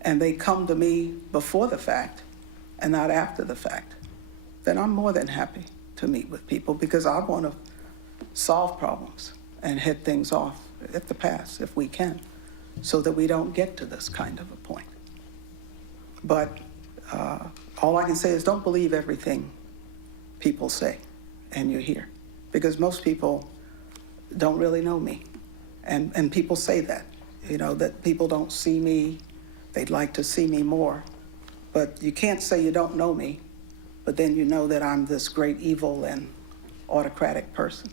and they come to me before the fact and not after the fact, then I'm more than happy to meet with people because I want to solve problems and hit things off at the pass if we can, so that we don't get to this kind of a point. But all I can say is don't believe everything people say and you hear, because most people don't really know me. And people say that, that people don't see me, they'd like to see me more. But you can't say you don't know me, but then you know that I'm this great evil and autocratic person.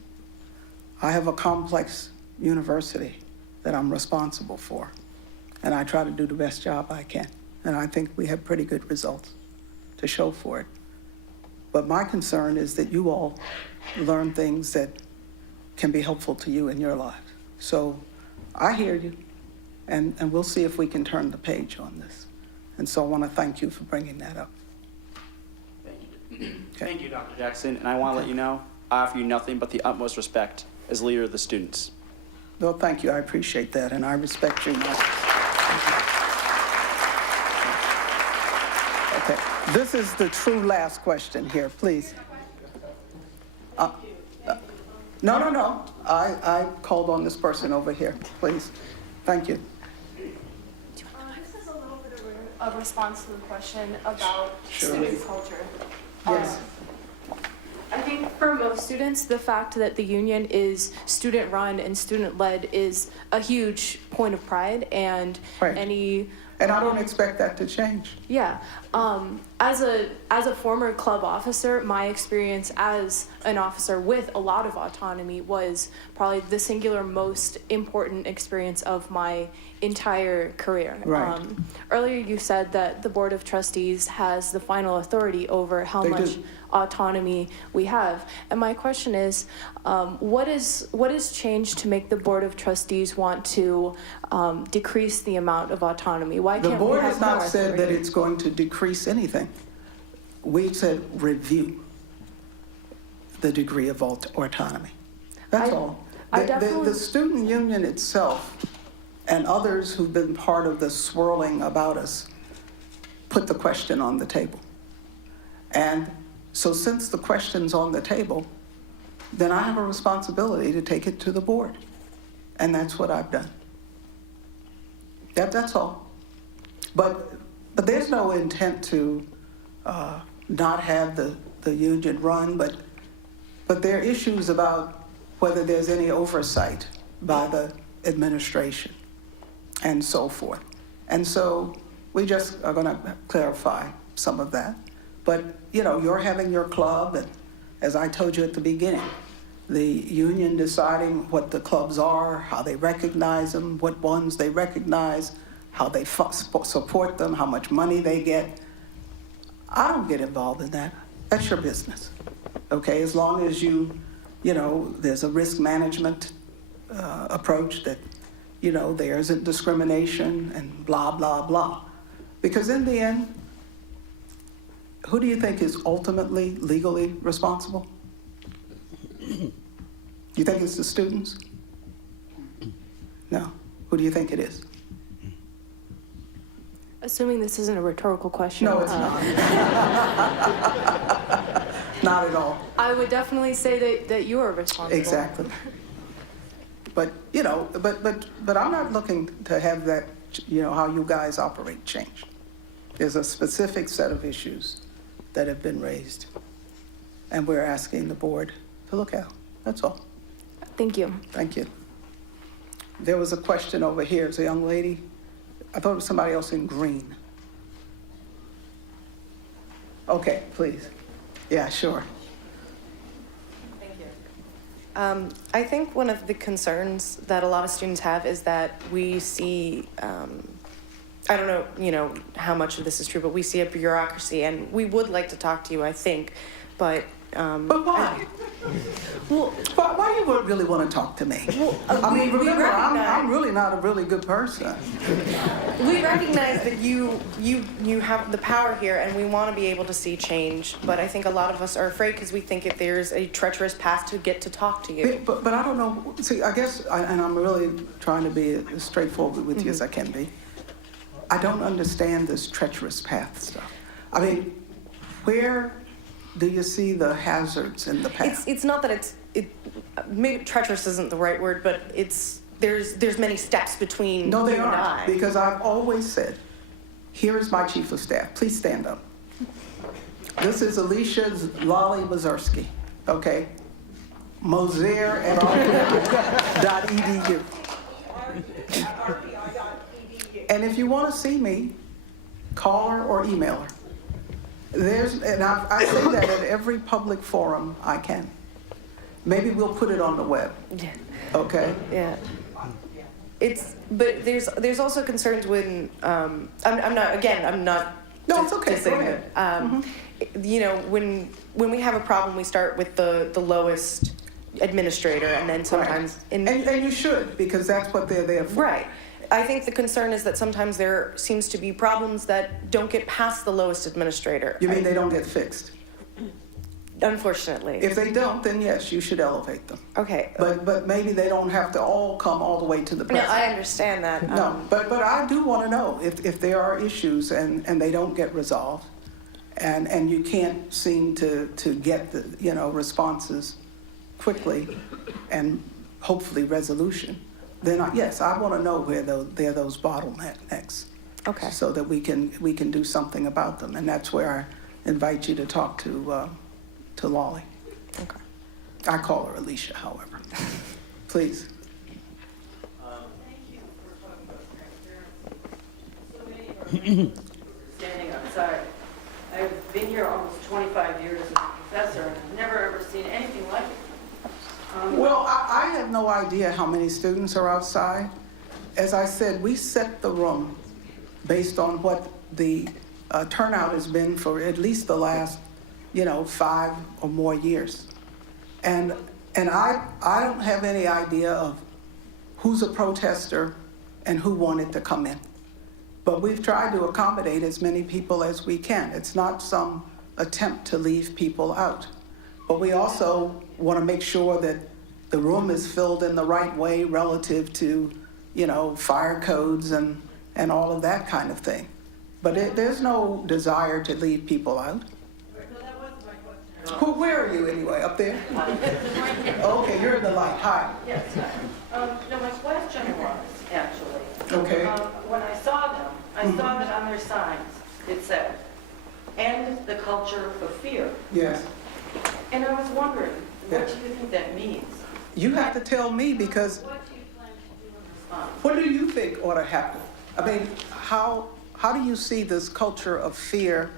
I have a complex university that I'm responsible for, and I try to do the best job I can. And I think we have pretty good results to show for it. But my concern is that you all learn things that can be helpful to you in your lives. So I hear you, and we'll see if we can turn the page on this. And so I want to thank you for bringing that up. Thank you. Thank you, Dr. Jackson. And I want to let you know, I offer you nothing but the utmost respect as leader of the students. Well, thank you. I appreciate that, and I respect you. Okay. This is the true last question here, please. No. I called on this person over here, please. Thank you. This is a little bit of a response to the question about Sure. student culture. Yes. I think for most students, the fact that the union is student-run and student-led is a huge point of pride, and Right. And I don't expect that to change. Yeah. As a former club officer, my experience as an officer with a lot of autonomy was probably the singular most important experience of my entire career. Right. Earlier you said that the Board of Trustees has the final authority over how They much do. autonomy we have. And my question is, what is changed to make the Board of Trustees want to decrease the amount of autonomy? Why The can't we board have has not more said that authority? it's going to decrease anything. We said review the degree of autonomy. That's all. The student union itself and others who've been part of the swirling about us put the question on the table. And so since the question's on the table, then I have a responsibility to take it to the board. And that's what I've done. That's all. But there's no intent to not have the union run, but there are issues about whether there's any oversight by the administration and so forth. And so we just are going to clarify some of that. But, you know, you're having your club, and as I told you at the beginning, the union deciding what the clubs are, how they recognize them, what ones they recognize, how they support them, how much money they get. I don't get involved in that. That's your business, okay? As long as you know, there's a risk management approach that, you know, there isn't discrimination and blah, blah, blah. Because in the end, who do you think is ultimately legally responsible? You think it's the students? No. Who do you think it is? Assuming this isn't a rhetorical question. No, it's not. Not at all. I would definitely say that you are responsible. Exactly. But, you know, but I'm not looking to have that, you know, how you guys operate changed. There's a specific set of issues that have been raised, and we're asking the board to look at. That's all. Thank you. Thank you. There was a question over here. It's a young lady. I thought it was somebody else in green. Okay, please. Yeah, sure. Thank you. I think one of the concerns that a lot of students have is that we see, I don't know, you know, how much of this is true, but we see a bureaucracy, and we would like to talk to you, I think, but why? Well, why do you really want to talk to me? Well, I mean, remember, recognize, I'm really not a really good person. We recognize that you have the power here, and we want to be able to see change. But I think a lot of us are afraid because we think if there's a treacherous path to get to talk to you. But I don't know. See, I guess, and I'm really trying to be as straightforward with you as I can be. I don't understand this treacherous path stuff. I mean, where do you see the hazards in the path? It's not that maybe treacherous isn't the right word, but there's many steps between No, they you and aren't, I. because I've always said, here is my chief of staff. Please stand up. This is Alicia Lolly Mazursky, okay? Moser at .edu. And if you want to see me, call her or email her. And I say that at every public forum I can. Maybe we'll put it on the web. Yeah. Okay? Yeah. But there's also concerns when I'm not. No, it's okay. Just saying Go ahead. You know, when we have a problem, we start with the lowest administrator, and then sometimes and you should, because that's what they're there for. Right. I think the concern is that sometimes there seems to be problems that don't get past the lowest administrator. You mean they don't get fixed? Unfortunately. If they don't, then yes, you should elevate them. Okay. But maybe they don't have to all come all the way to the No, president. I understand that. No, but I do want to know if there are issues and they don't get resolved, and you can't seem to get the, you know, responses quickly and hopefully resolution, then yes, I want to know where there are those bottlenecks. Okay. So that we can do something about them, and that's where I invite you to talk to Lolly. Okay. I call her Alicia, however. Please. Thank you for talking about transparency. Standing outside. I've been here almost 25 years as a professor, and I've never ever seen anything like it. Well, I have no idea how many students are outside. As I said, we set the room based on what the turnout has been for at least the last, 5 or more years. And I don't have any idea of who's a protester and who wanted to come in. But we've tried to accommodate as many people as we can. It's not some attempt to leave people out. But we also want to make sure that the room is filled in the right way relative to, fire codes and all of that kind of thing. But there's no desire to leave people out. So that Where are you anyway? Up there? Okay, you're in the light. Hi. Yes. No, my question was, actually. Okay. When I saw them, I saw that on their signs, it said, "End the culture of fear." Yes. And I was wondering, what do you think that means? You have to tell me, because What do you plan to do in response? what do you think ought to happen? I mean, how do you see this culture of fear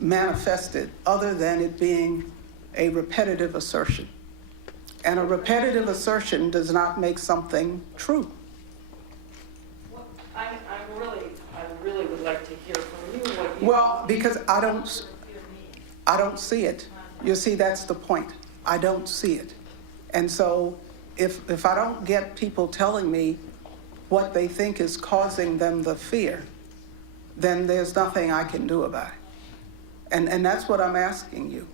manifested other than it being a repetitive assertion? And a repetitive assertion does not make something true. I really would like to hear from you what you... Well, because I don't see it. You see, that's the point. I don't see it. And so if I don't get people telling me what they think is causing them the fear, then there's nothing I can do about it. And that's what I'm asking you.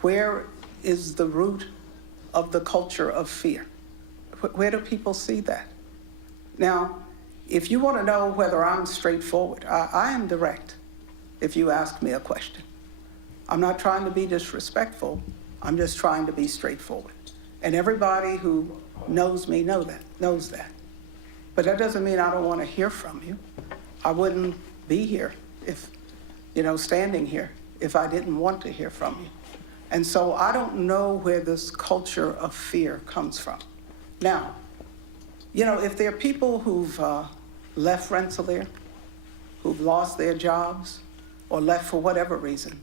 Where is the root of the culture of fear? Where do people see that? Now, if you want to know whether I'm straightforward, I am direct if you ask me a question. I'm not trying to be disrespectful. I'm just trying to be straightforward. And everybody who knows me knows that. But that doesn't mean I don't want to hear from you. I wouldn't be here if, standing here, if I didn't want to hear from you. And so I don't know where this culture of fear comes from. Now, if there are people who've left Rensselaer, who've lost their jobs, or left for whatever reason,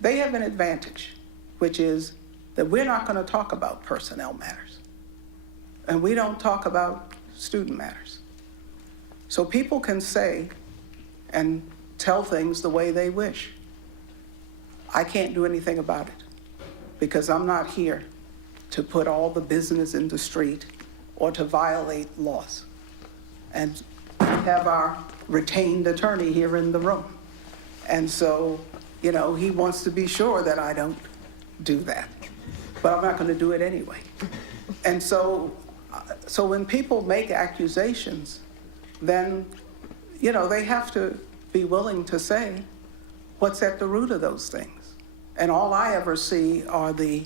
they have an advantage, which is that we're not going to talk about personnel matters. And we don't talk about student matters. So people can say and tell things the way they wish. I can't do anything about it because I'm not here to put all the business in the street or to violate laws. And we have our retained attorney here in the room. And so, he wants to be sure that I don't do that. But I'm not going to do it anyway. And so when people make accusations, then, they have to be willing to say what's at the root of those things. And all I ever see are the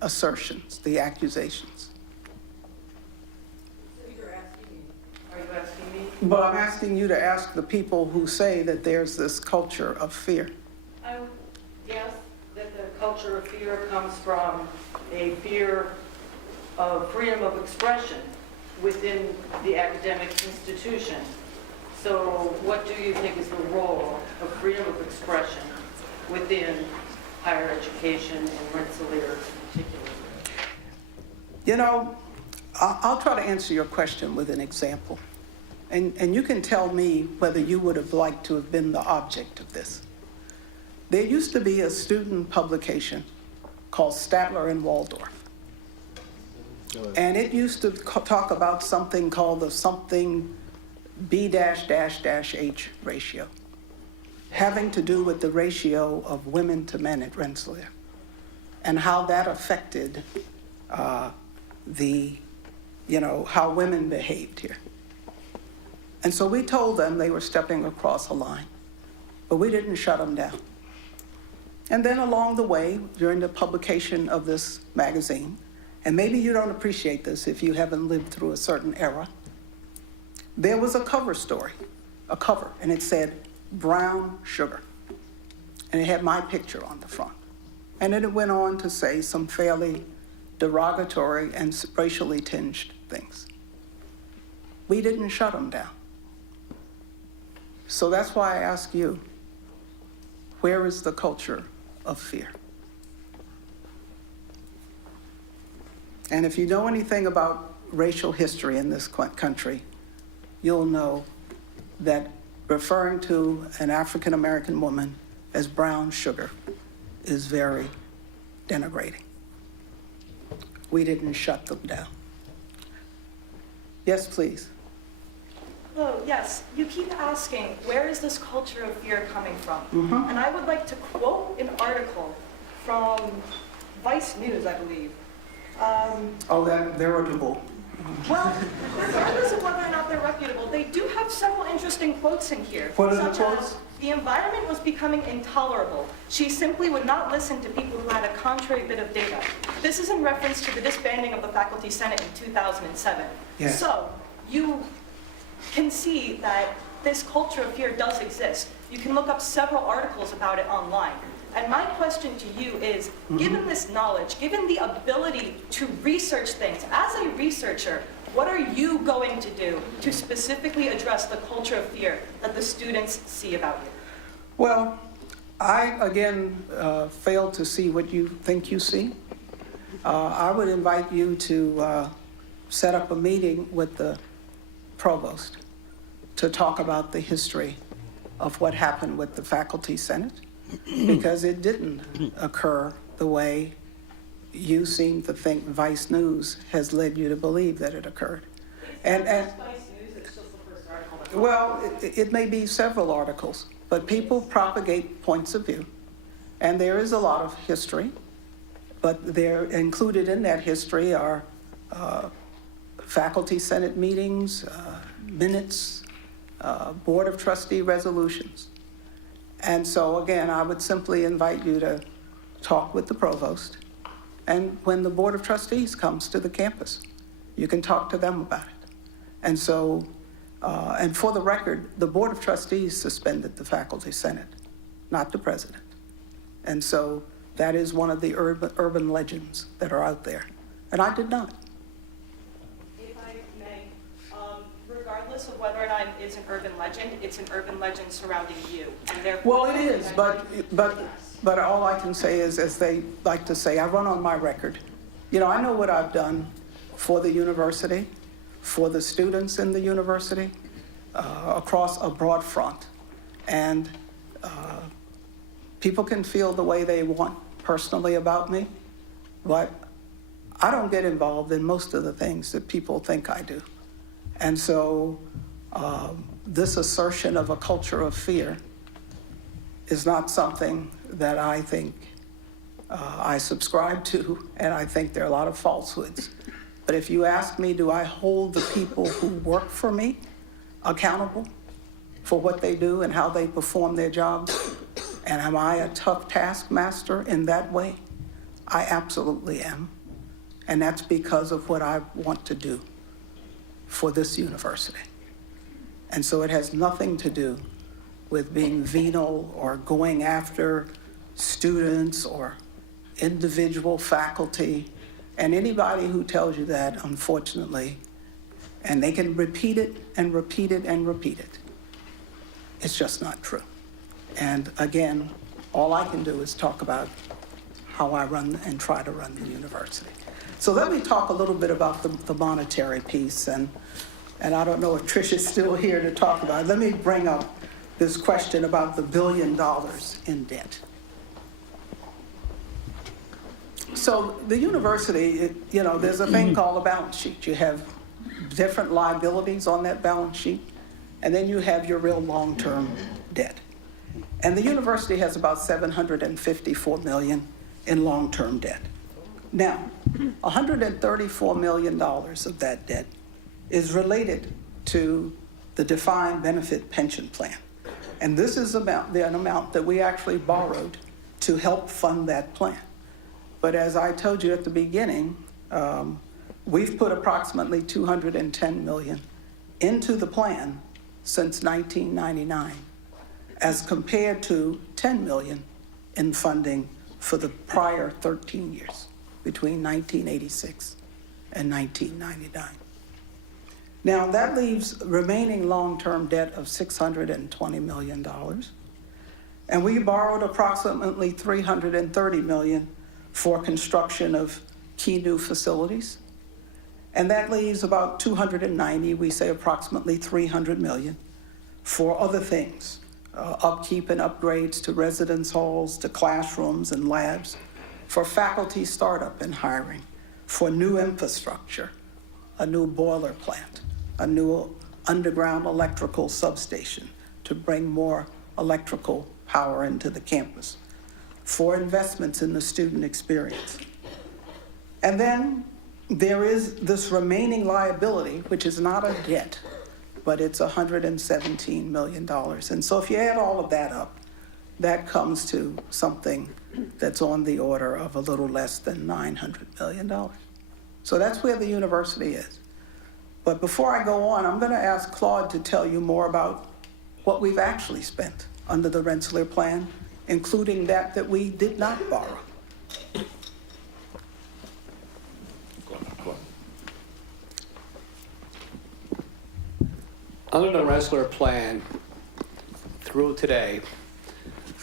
assertions, the accusations. So you're asking me? Are you asking me? But I'm asking you to ask the people who say that there's this culture of fear. I would guess that the culture of fear comes from a fear of freedom of expression within the academic institution. So what do you think is the role of freedom of expression within higher education and Rensselaer in particular? I'll try to answer your question with an example. And you can tell me whether you would have liked to have been the object of this. There used to be a student publication called Statler and Waldorf. And it used to talk about something called the something B-H ratio, having to do with the ratio of women to men at Rensselaer and how that affected how women behaved here. And so we told them they were stepping across a line, but we didn't shut them down. And then along the way, during the publication of this magazine, and maybe you don't appreciate this if you haven't lived through a certain era, there was a cover story, and it said, "Brown Sugar." And it had my picture on the front. And then it went on to say some fairly derogatory and racially tinged things. We didn't shut them down. So that's why I ask you, where is the culture of fear? And if you know anything about racial history in this country, you'll know that referring to an African American woman as brown sugar is very denigrating. We didn't shut them down. Yes, please. Hello, yes. You keep asking, where is this culture of fear coming from? And I would like to quote an article from Vice News, I believe. They're reputable. Well, regardless of whether or not they're reputable, they do have several interesting quotes in here. What are the such quotes? as, The environment was becoming intolerable. She simply would not listen to people who had a contrary bit of data. This is in reference to the disbanding of the Faculty Senate in 2007. Yes. So you can see that this culture of fear does exist. You can look up several articles about it online. And my question to you is, given this knowledge, given the ability to research things, as a researcher, what are you going to do to specifically address the culture of fear that the students see about you? Well, I, again, fail to see what you think you see. I would invite you to set up a meeting with the provost to talk about the history of what happened with the Faculty Senate, because it didn't occur the way you seem to think Vice News has led you to believe that it occurred. Well, it may be several articles, but people propagate points of view, and there is a lot of history, but they're included in that history are Faculty Senate meetings, minutes, Board of Trustee resolutions. And so again, I would simply invite you to talk with the provost, and when the Board of Trustees comes to the campus, you can talk to them about it. And so, and for the record, the Board of Trustees suspended the Faculty Senate, not the president. And so that is one of the urban legends that are out there. And I did not. If I may, regardless of whether or not it's an urban legend, it's an urban legend surrounding you. And therefore, Well, it is, but all I can say is, as they like to say, I run on my record. You know, I know what I've done for the university, for the students in the university, across a broad front. And people can feel the way they want personally about me, but I don't get involved in most of the things that people think I do. And so this assertion of a culture of fear is not something that I think I subscribe to, and I think there are a lot of falsehoods. But if you ask me, do I hold the people who work for me accountable for what they do and how they perform their jobs? And am I a tough taskmaster in that way? I absolutely am. And that's because of what I want to do for this university. And so it has nothing to do with being venal or going after students or individual faculty. And anybody who tells you that, unfortunately, and they can repeat it and repeat it and repeat it, it's just not true. And again, all I can do is talk about how I run and try to run the university. So let me talk a little bit about the monetary piece, and I don't know if Trish is still here to talk about it. Let me bring up this question about the $1 billion in debt. So the university, you know, there's a thing called a balance sheet. You have different liabilities on that balance sheet, and then you have your real long-term debt. And the university has about $754 million in long-term debt. Now, $134 million of that debt is related to the defined benefit pension plan. And this is an amount that we actually borrowed to help fund that plan. But as I told you at the beginning, we've put approximately $210 million into the plan since 1999, as compared to $10 million in funding for the prior 13 years, between 1986 and 1999. Now, that leaves remaining long-term debt of $620 million. And we borrowed approximately $330 million for construction of key new facilities. And that leaves about 290, we say approximately 300 million, for other things, upkeep and upgrades to residence halls, to classrooms and labs, for faculty startup and hiring, for new infrastructure, a new boiler plant, a new underground electrical substation to bring more electrical power into the campus, for investments in the student experience. And then there is this remaining liability, which is not a debt, but it's $117 million. And so if you add all of that up, that comes to something that's on the order of a little less than $900 million. So that's where the university is. But before I go on, I'm going to ask Claude to tell you more about what we've actually spent under the Rensselaer Plan, including that we did not borrow. Under the Rensselaer Plan, through today,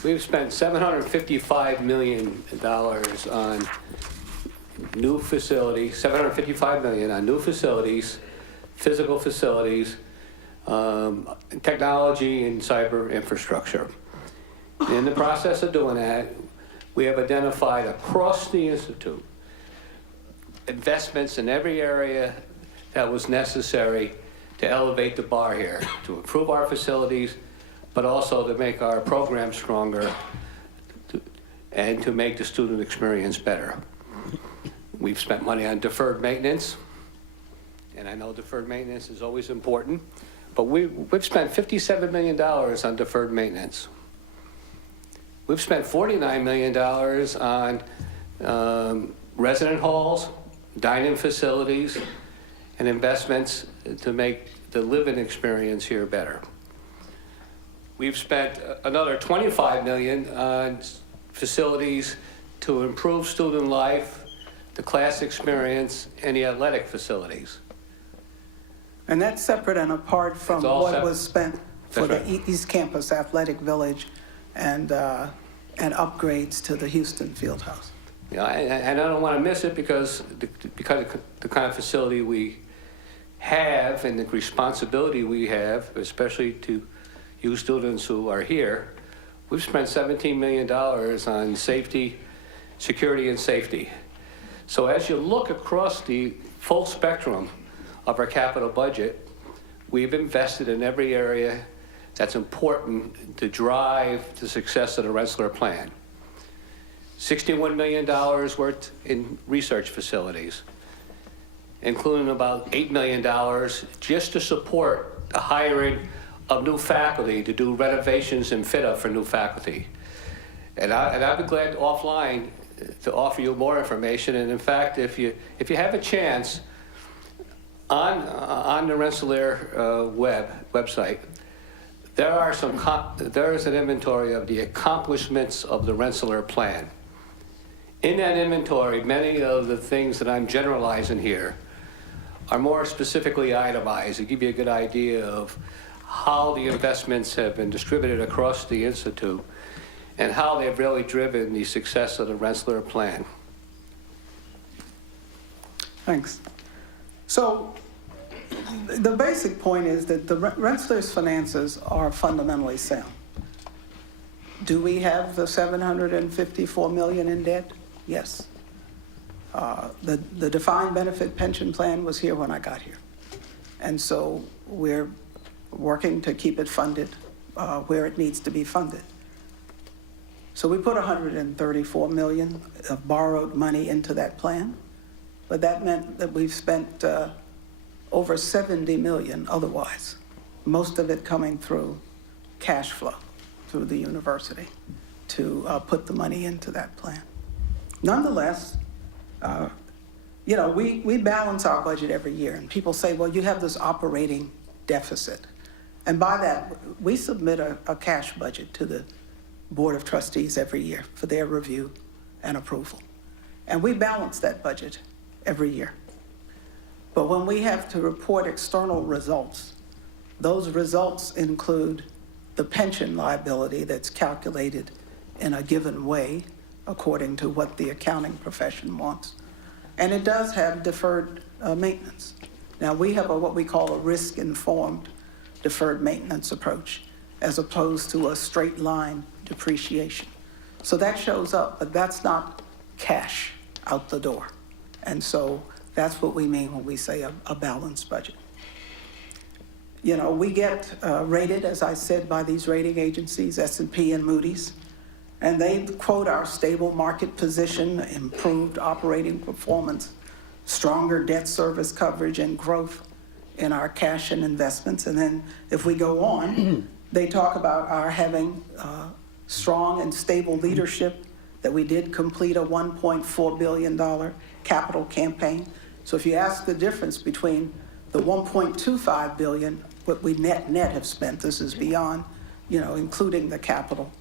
we've spent $755 million on new facilities, $755 million on new facilities, physical facilities, technology and cyber infrastructure. In the process of doing that, we have identified across the Institute investments in every area that was necessary to elevate the bar here, to improve our facilities, but also to make our program stronger and to make the student experience better. We've spent money on deferred maintenance, and I know deferred maintenance is always important, but we've spent $57 million on deferred maintenance. We've spent $49 million on resident halls, dining facilities, and investments to make the living experience here better. We've spent another $25 million on facilities to improve student life, the class experience, and the athletic facilities. And that's separate and apart from what was spent for the East Campus Athletic Village and upgrades to the Houston Fieldhouse. Yeah, and I don't want to miss it because of the kind of facility we have and the responsibility we have, especially to you students who are here. We've spent $17 million on safety, security and safety. So as you look across the full spectrum of our capital budget, we've invested in every area that's important to drive the success of the Rensselaer Plan. $61 million worth in research facilities, including about $8 million just to support the hiring of new faculty to do renovations and fit up for new faculty. And I'd be glad offline to offer you more information. And in fact, if you have a chance, on the Rensselaer website, there is an inventory of the accomplishments of the Rensselaer Plan. In that inventory, many of the things that I'm generalizing here are more specifically itemized to give you a good idea of how the investments have been distributed across the Institute and how they've really driven the success of the Rensselaer Plan. Thanks. So the basic point is that the Rensselaer's finances are fundamentally sound. Do we have the $754 million in debt? Yes. The defined benefit pension plan was here when I got here. And so we're working to keep it funded where it needs to be funded. So we put $134 million of borrowed money into that plan, but that meant that we've spent over $70 million otherwise, most of it coming through cash flow through the university to put the money into that plan. Nonetheless, we balance our budget every year, and people say, well, you have this operating deficit. And by that, we submit a cash budget to the Board of Trustees every year for their review and approval. And we balance that budget every year. But when we have to report external results, those results include the pension liability that's calculated in a given way according to what the accounting profession wants. And it does have deferred maintenance. Now, we have what we call a risk-informed deferred maintenance approach as opposed to a straight line depreciation. So that shows up, but that's not cash out the door. And so that's what we mean when we say a balanced budget. We get rated, as I said, by these rating agencies, S&P and Moody's, and they quote our stable market position, improved operating performance, stronger debt service coverage and growth, in our cash and investments. And then if we go on, they talk about our having strong and stable leadership, that we did complete a $1.4 billion capital campaign. So if you ask the difference between the $1.25 billion, what we net have spent, this is beyond, including the capital,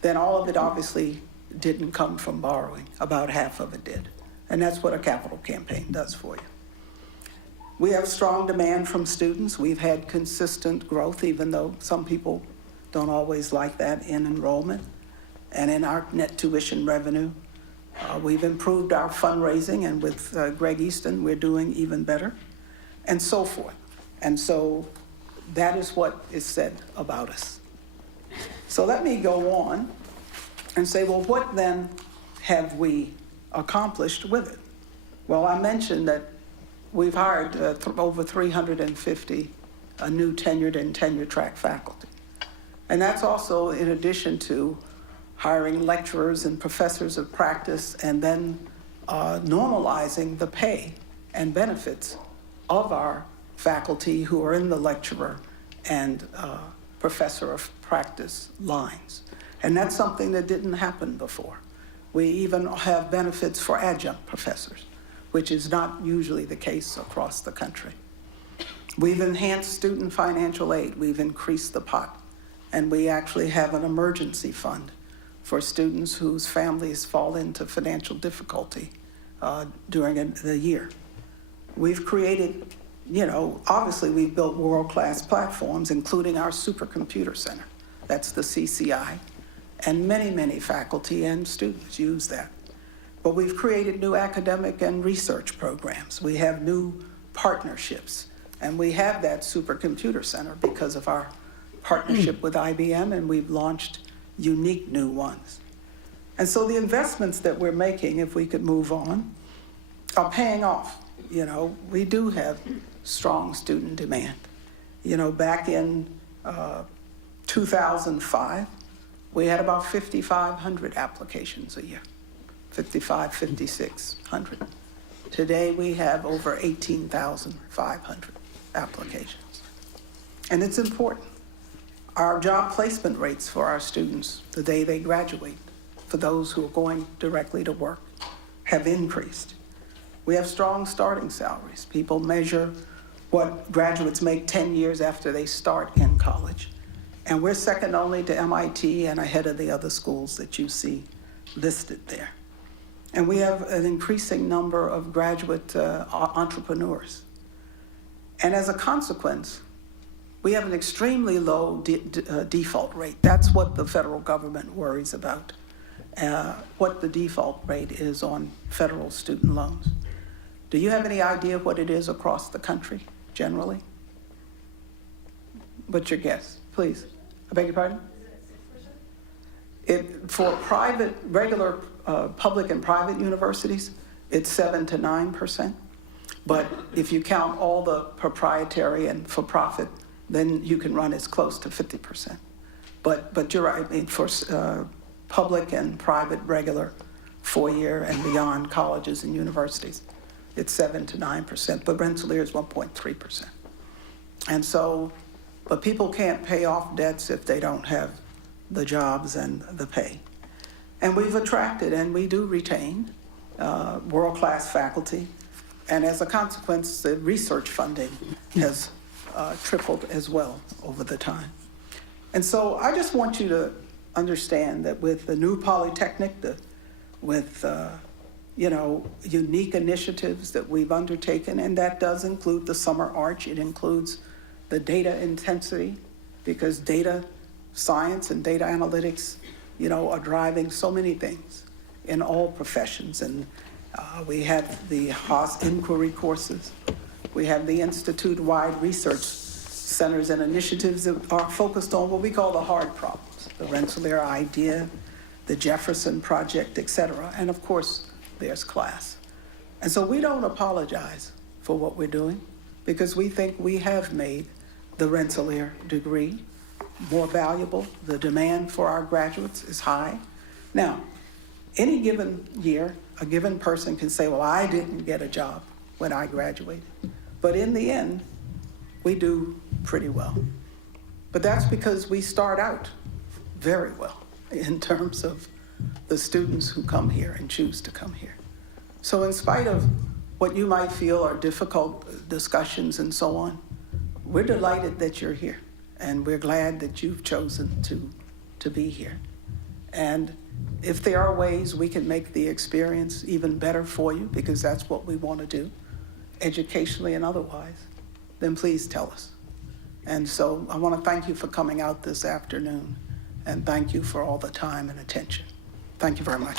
then all of it obviously didn't come from borrowing. About half of it did. And that's what a capital campaign does for you. We have strong demand from students. We've had consistent growth, even though some people don't always like that, in enrollment and in our net tuition revenue. We've improved our fundraising, and with Greg Easton, we're doing even better, and so forth. And so that is what is said about us. So let me go on and say, well, what then have we accomplished with it? Well, I mentioned that we've hired over 350 new tenured and tenure-track faculty. And that's also in addition to hiring lecturers and professors of practice, and then normalizing the pay and benefits of our faculty who are in the lecturer and professor of practice lines. And that's something that didn't happen before. We even have benefits for adjunct professors, which is not usually the case across the country. We've enhanced student financial aid. We've increased the pot. And we actually have an emergency fund for students whose families fall into financial difficulty during the year. We've created, obviously we've built world-class platforms, including our supercomputer center. That's the CCI. And many, many faculty and students use that. But we've created new academic and research programs. We have new partnerships. And we have that supercomputer center because of our partnership with IBM, and we've launched unique new ones. And so the investments that we're making, if we could move on, are paying off. We do have strong student demand. Back in 2005, we had about 5,500 applications a year, 5,600. Today, we have over 18,500 applications. And it's important. Our job placement rates for our students the day they graduate, for those who are going directly to work, have increased. We have strong starting salaries. People measure what graduates make 10 years after they start in college. And we're second only to MIT and ahead of the other schools that you see listed there. And we have an increasing number of graduate entrepreneurs. And as a consequence, we have an extremely low default rate. That's what the federal government worries about, what the default rate is on federal student loans. Do you have any idea what it is across the country, generally? What's your guess, please? I beg your pardon? For private, regular public and private universities, it's 7 to 9%. But if you count all the proprietary and for-profit, then you can run as close to 50%. But you're right, for public and private, regular, 4-year and beyond colleges and universities, it's 7 to 9%, but Rensselaer is 1.3%. And so, but people can't pay off debts if they don't have the jobs and the pay. And we've attracted, and we do retain, world-class faculty. And as a consequence, the research funding has tripled as well over the time. And so I just want you to understand that with the new Polytechnic, with unique initiatives that we've undertaken, and that does include the Summer Arch, it includes the data intensity, because data science and data analytics, are driving so many things in all professions. And we have the Haas inquiry courses. We have the institute-wide research centers and initiatives that are focused on what we call the hard problems, the Rensselaer Idea, the Jefferson Project, et cetera. And of course, there's class. And so we don't apologize for what we're doing, because we think we have made the Rensselaer degree more valuable. The demand for our graduates is high. Now, any given year, a given person can say, well, I didn't get a job when I graduated. But in the end, we do pretty well. But that's because we start out very well in terms of the students who come here and choose to come here. So in spite of what you might feel are difficult discussions and so on, we're delighted that you're here, and we're glad that you've chosen to be here. And if there are ways we can make the experience even better for you, because that's what we want to do, educationally and otherwise, then please tell us. And so I want to thank you for coming out this afternoon, and thank you for all the time and attention. Thank you very much.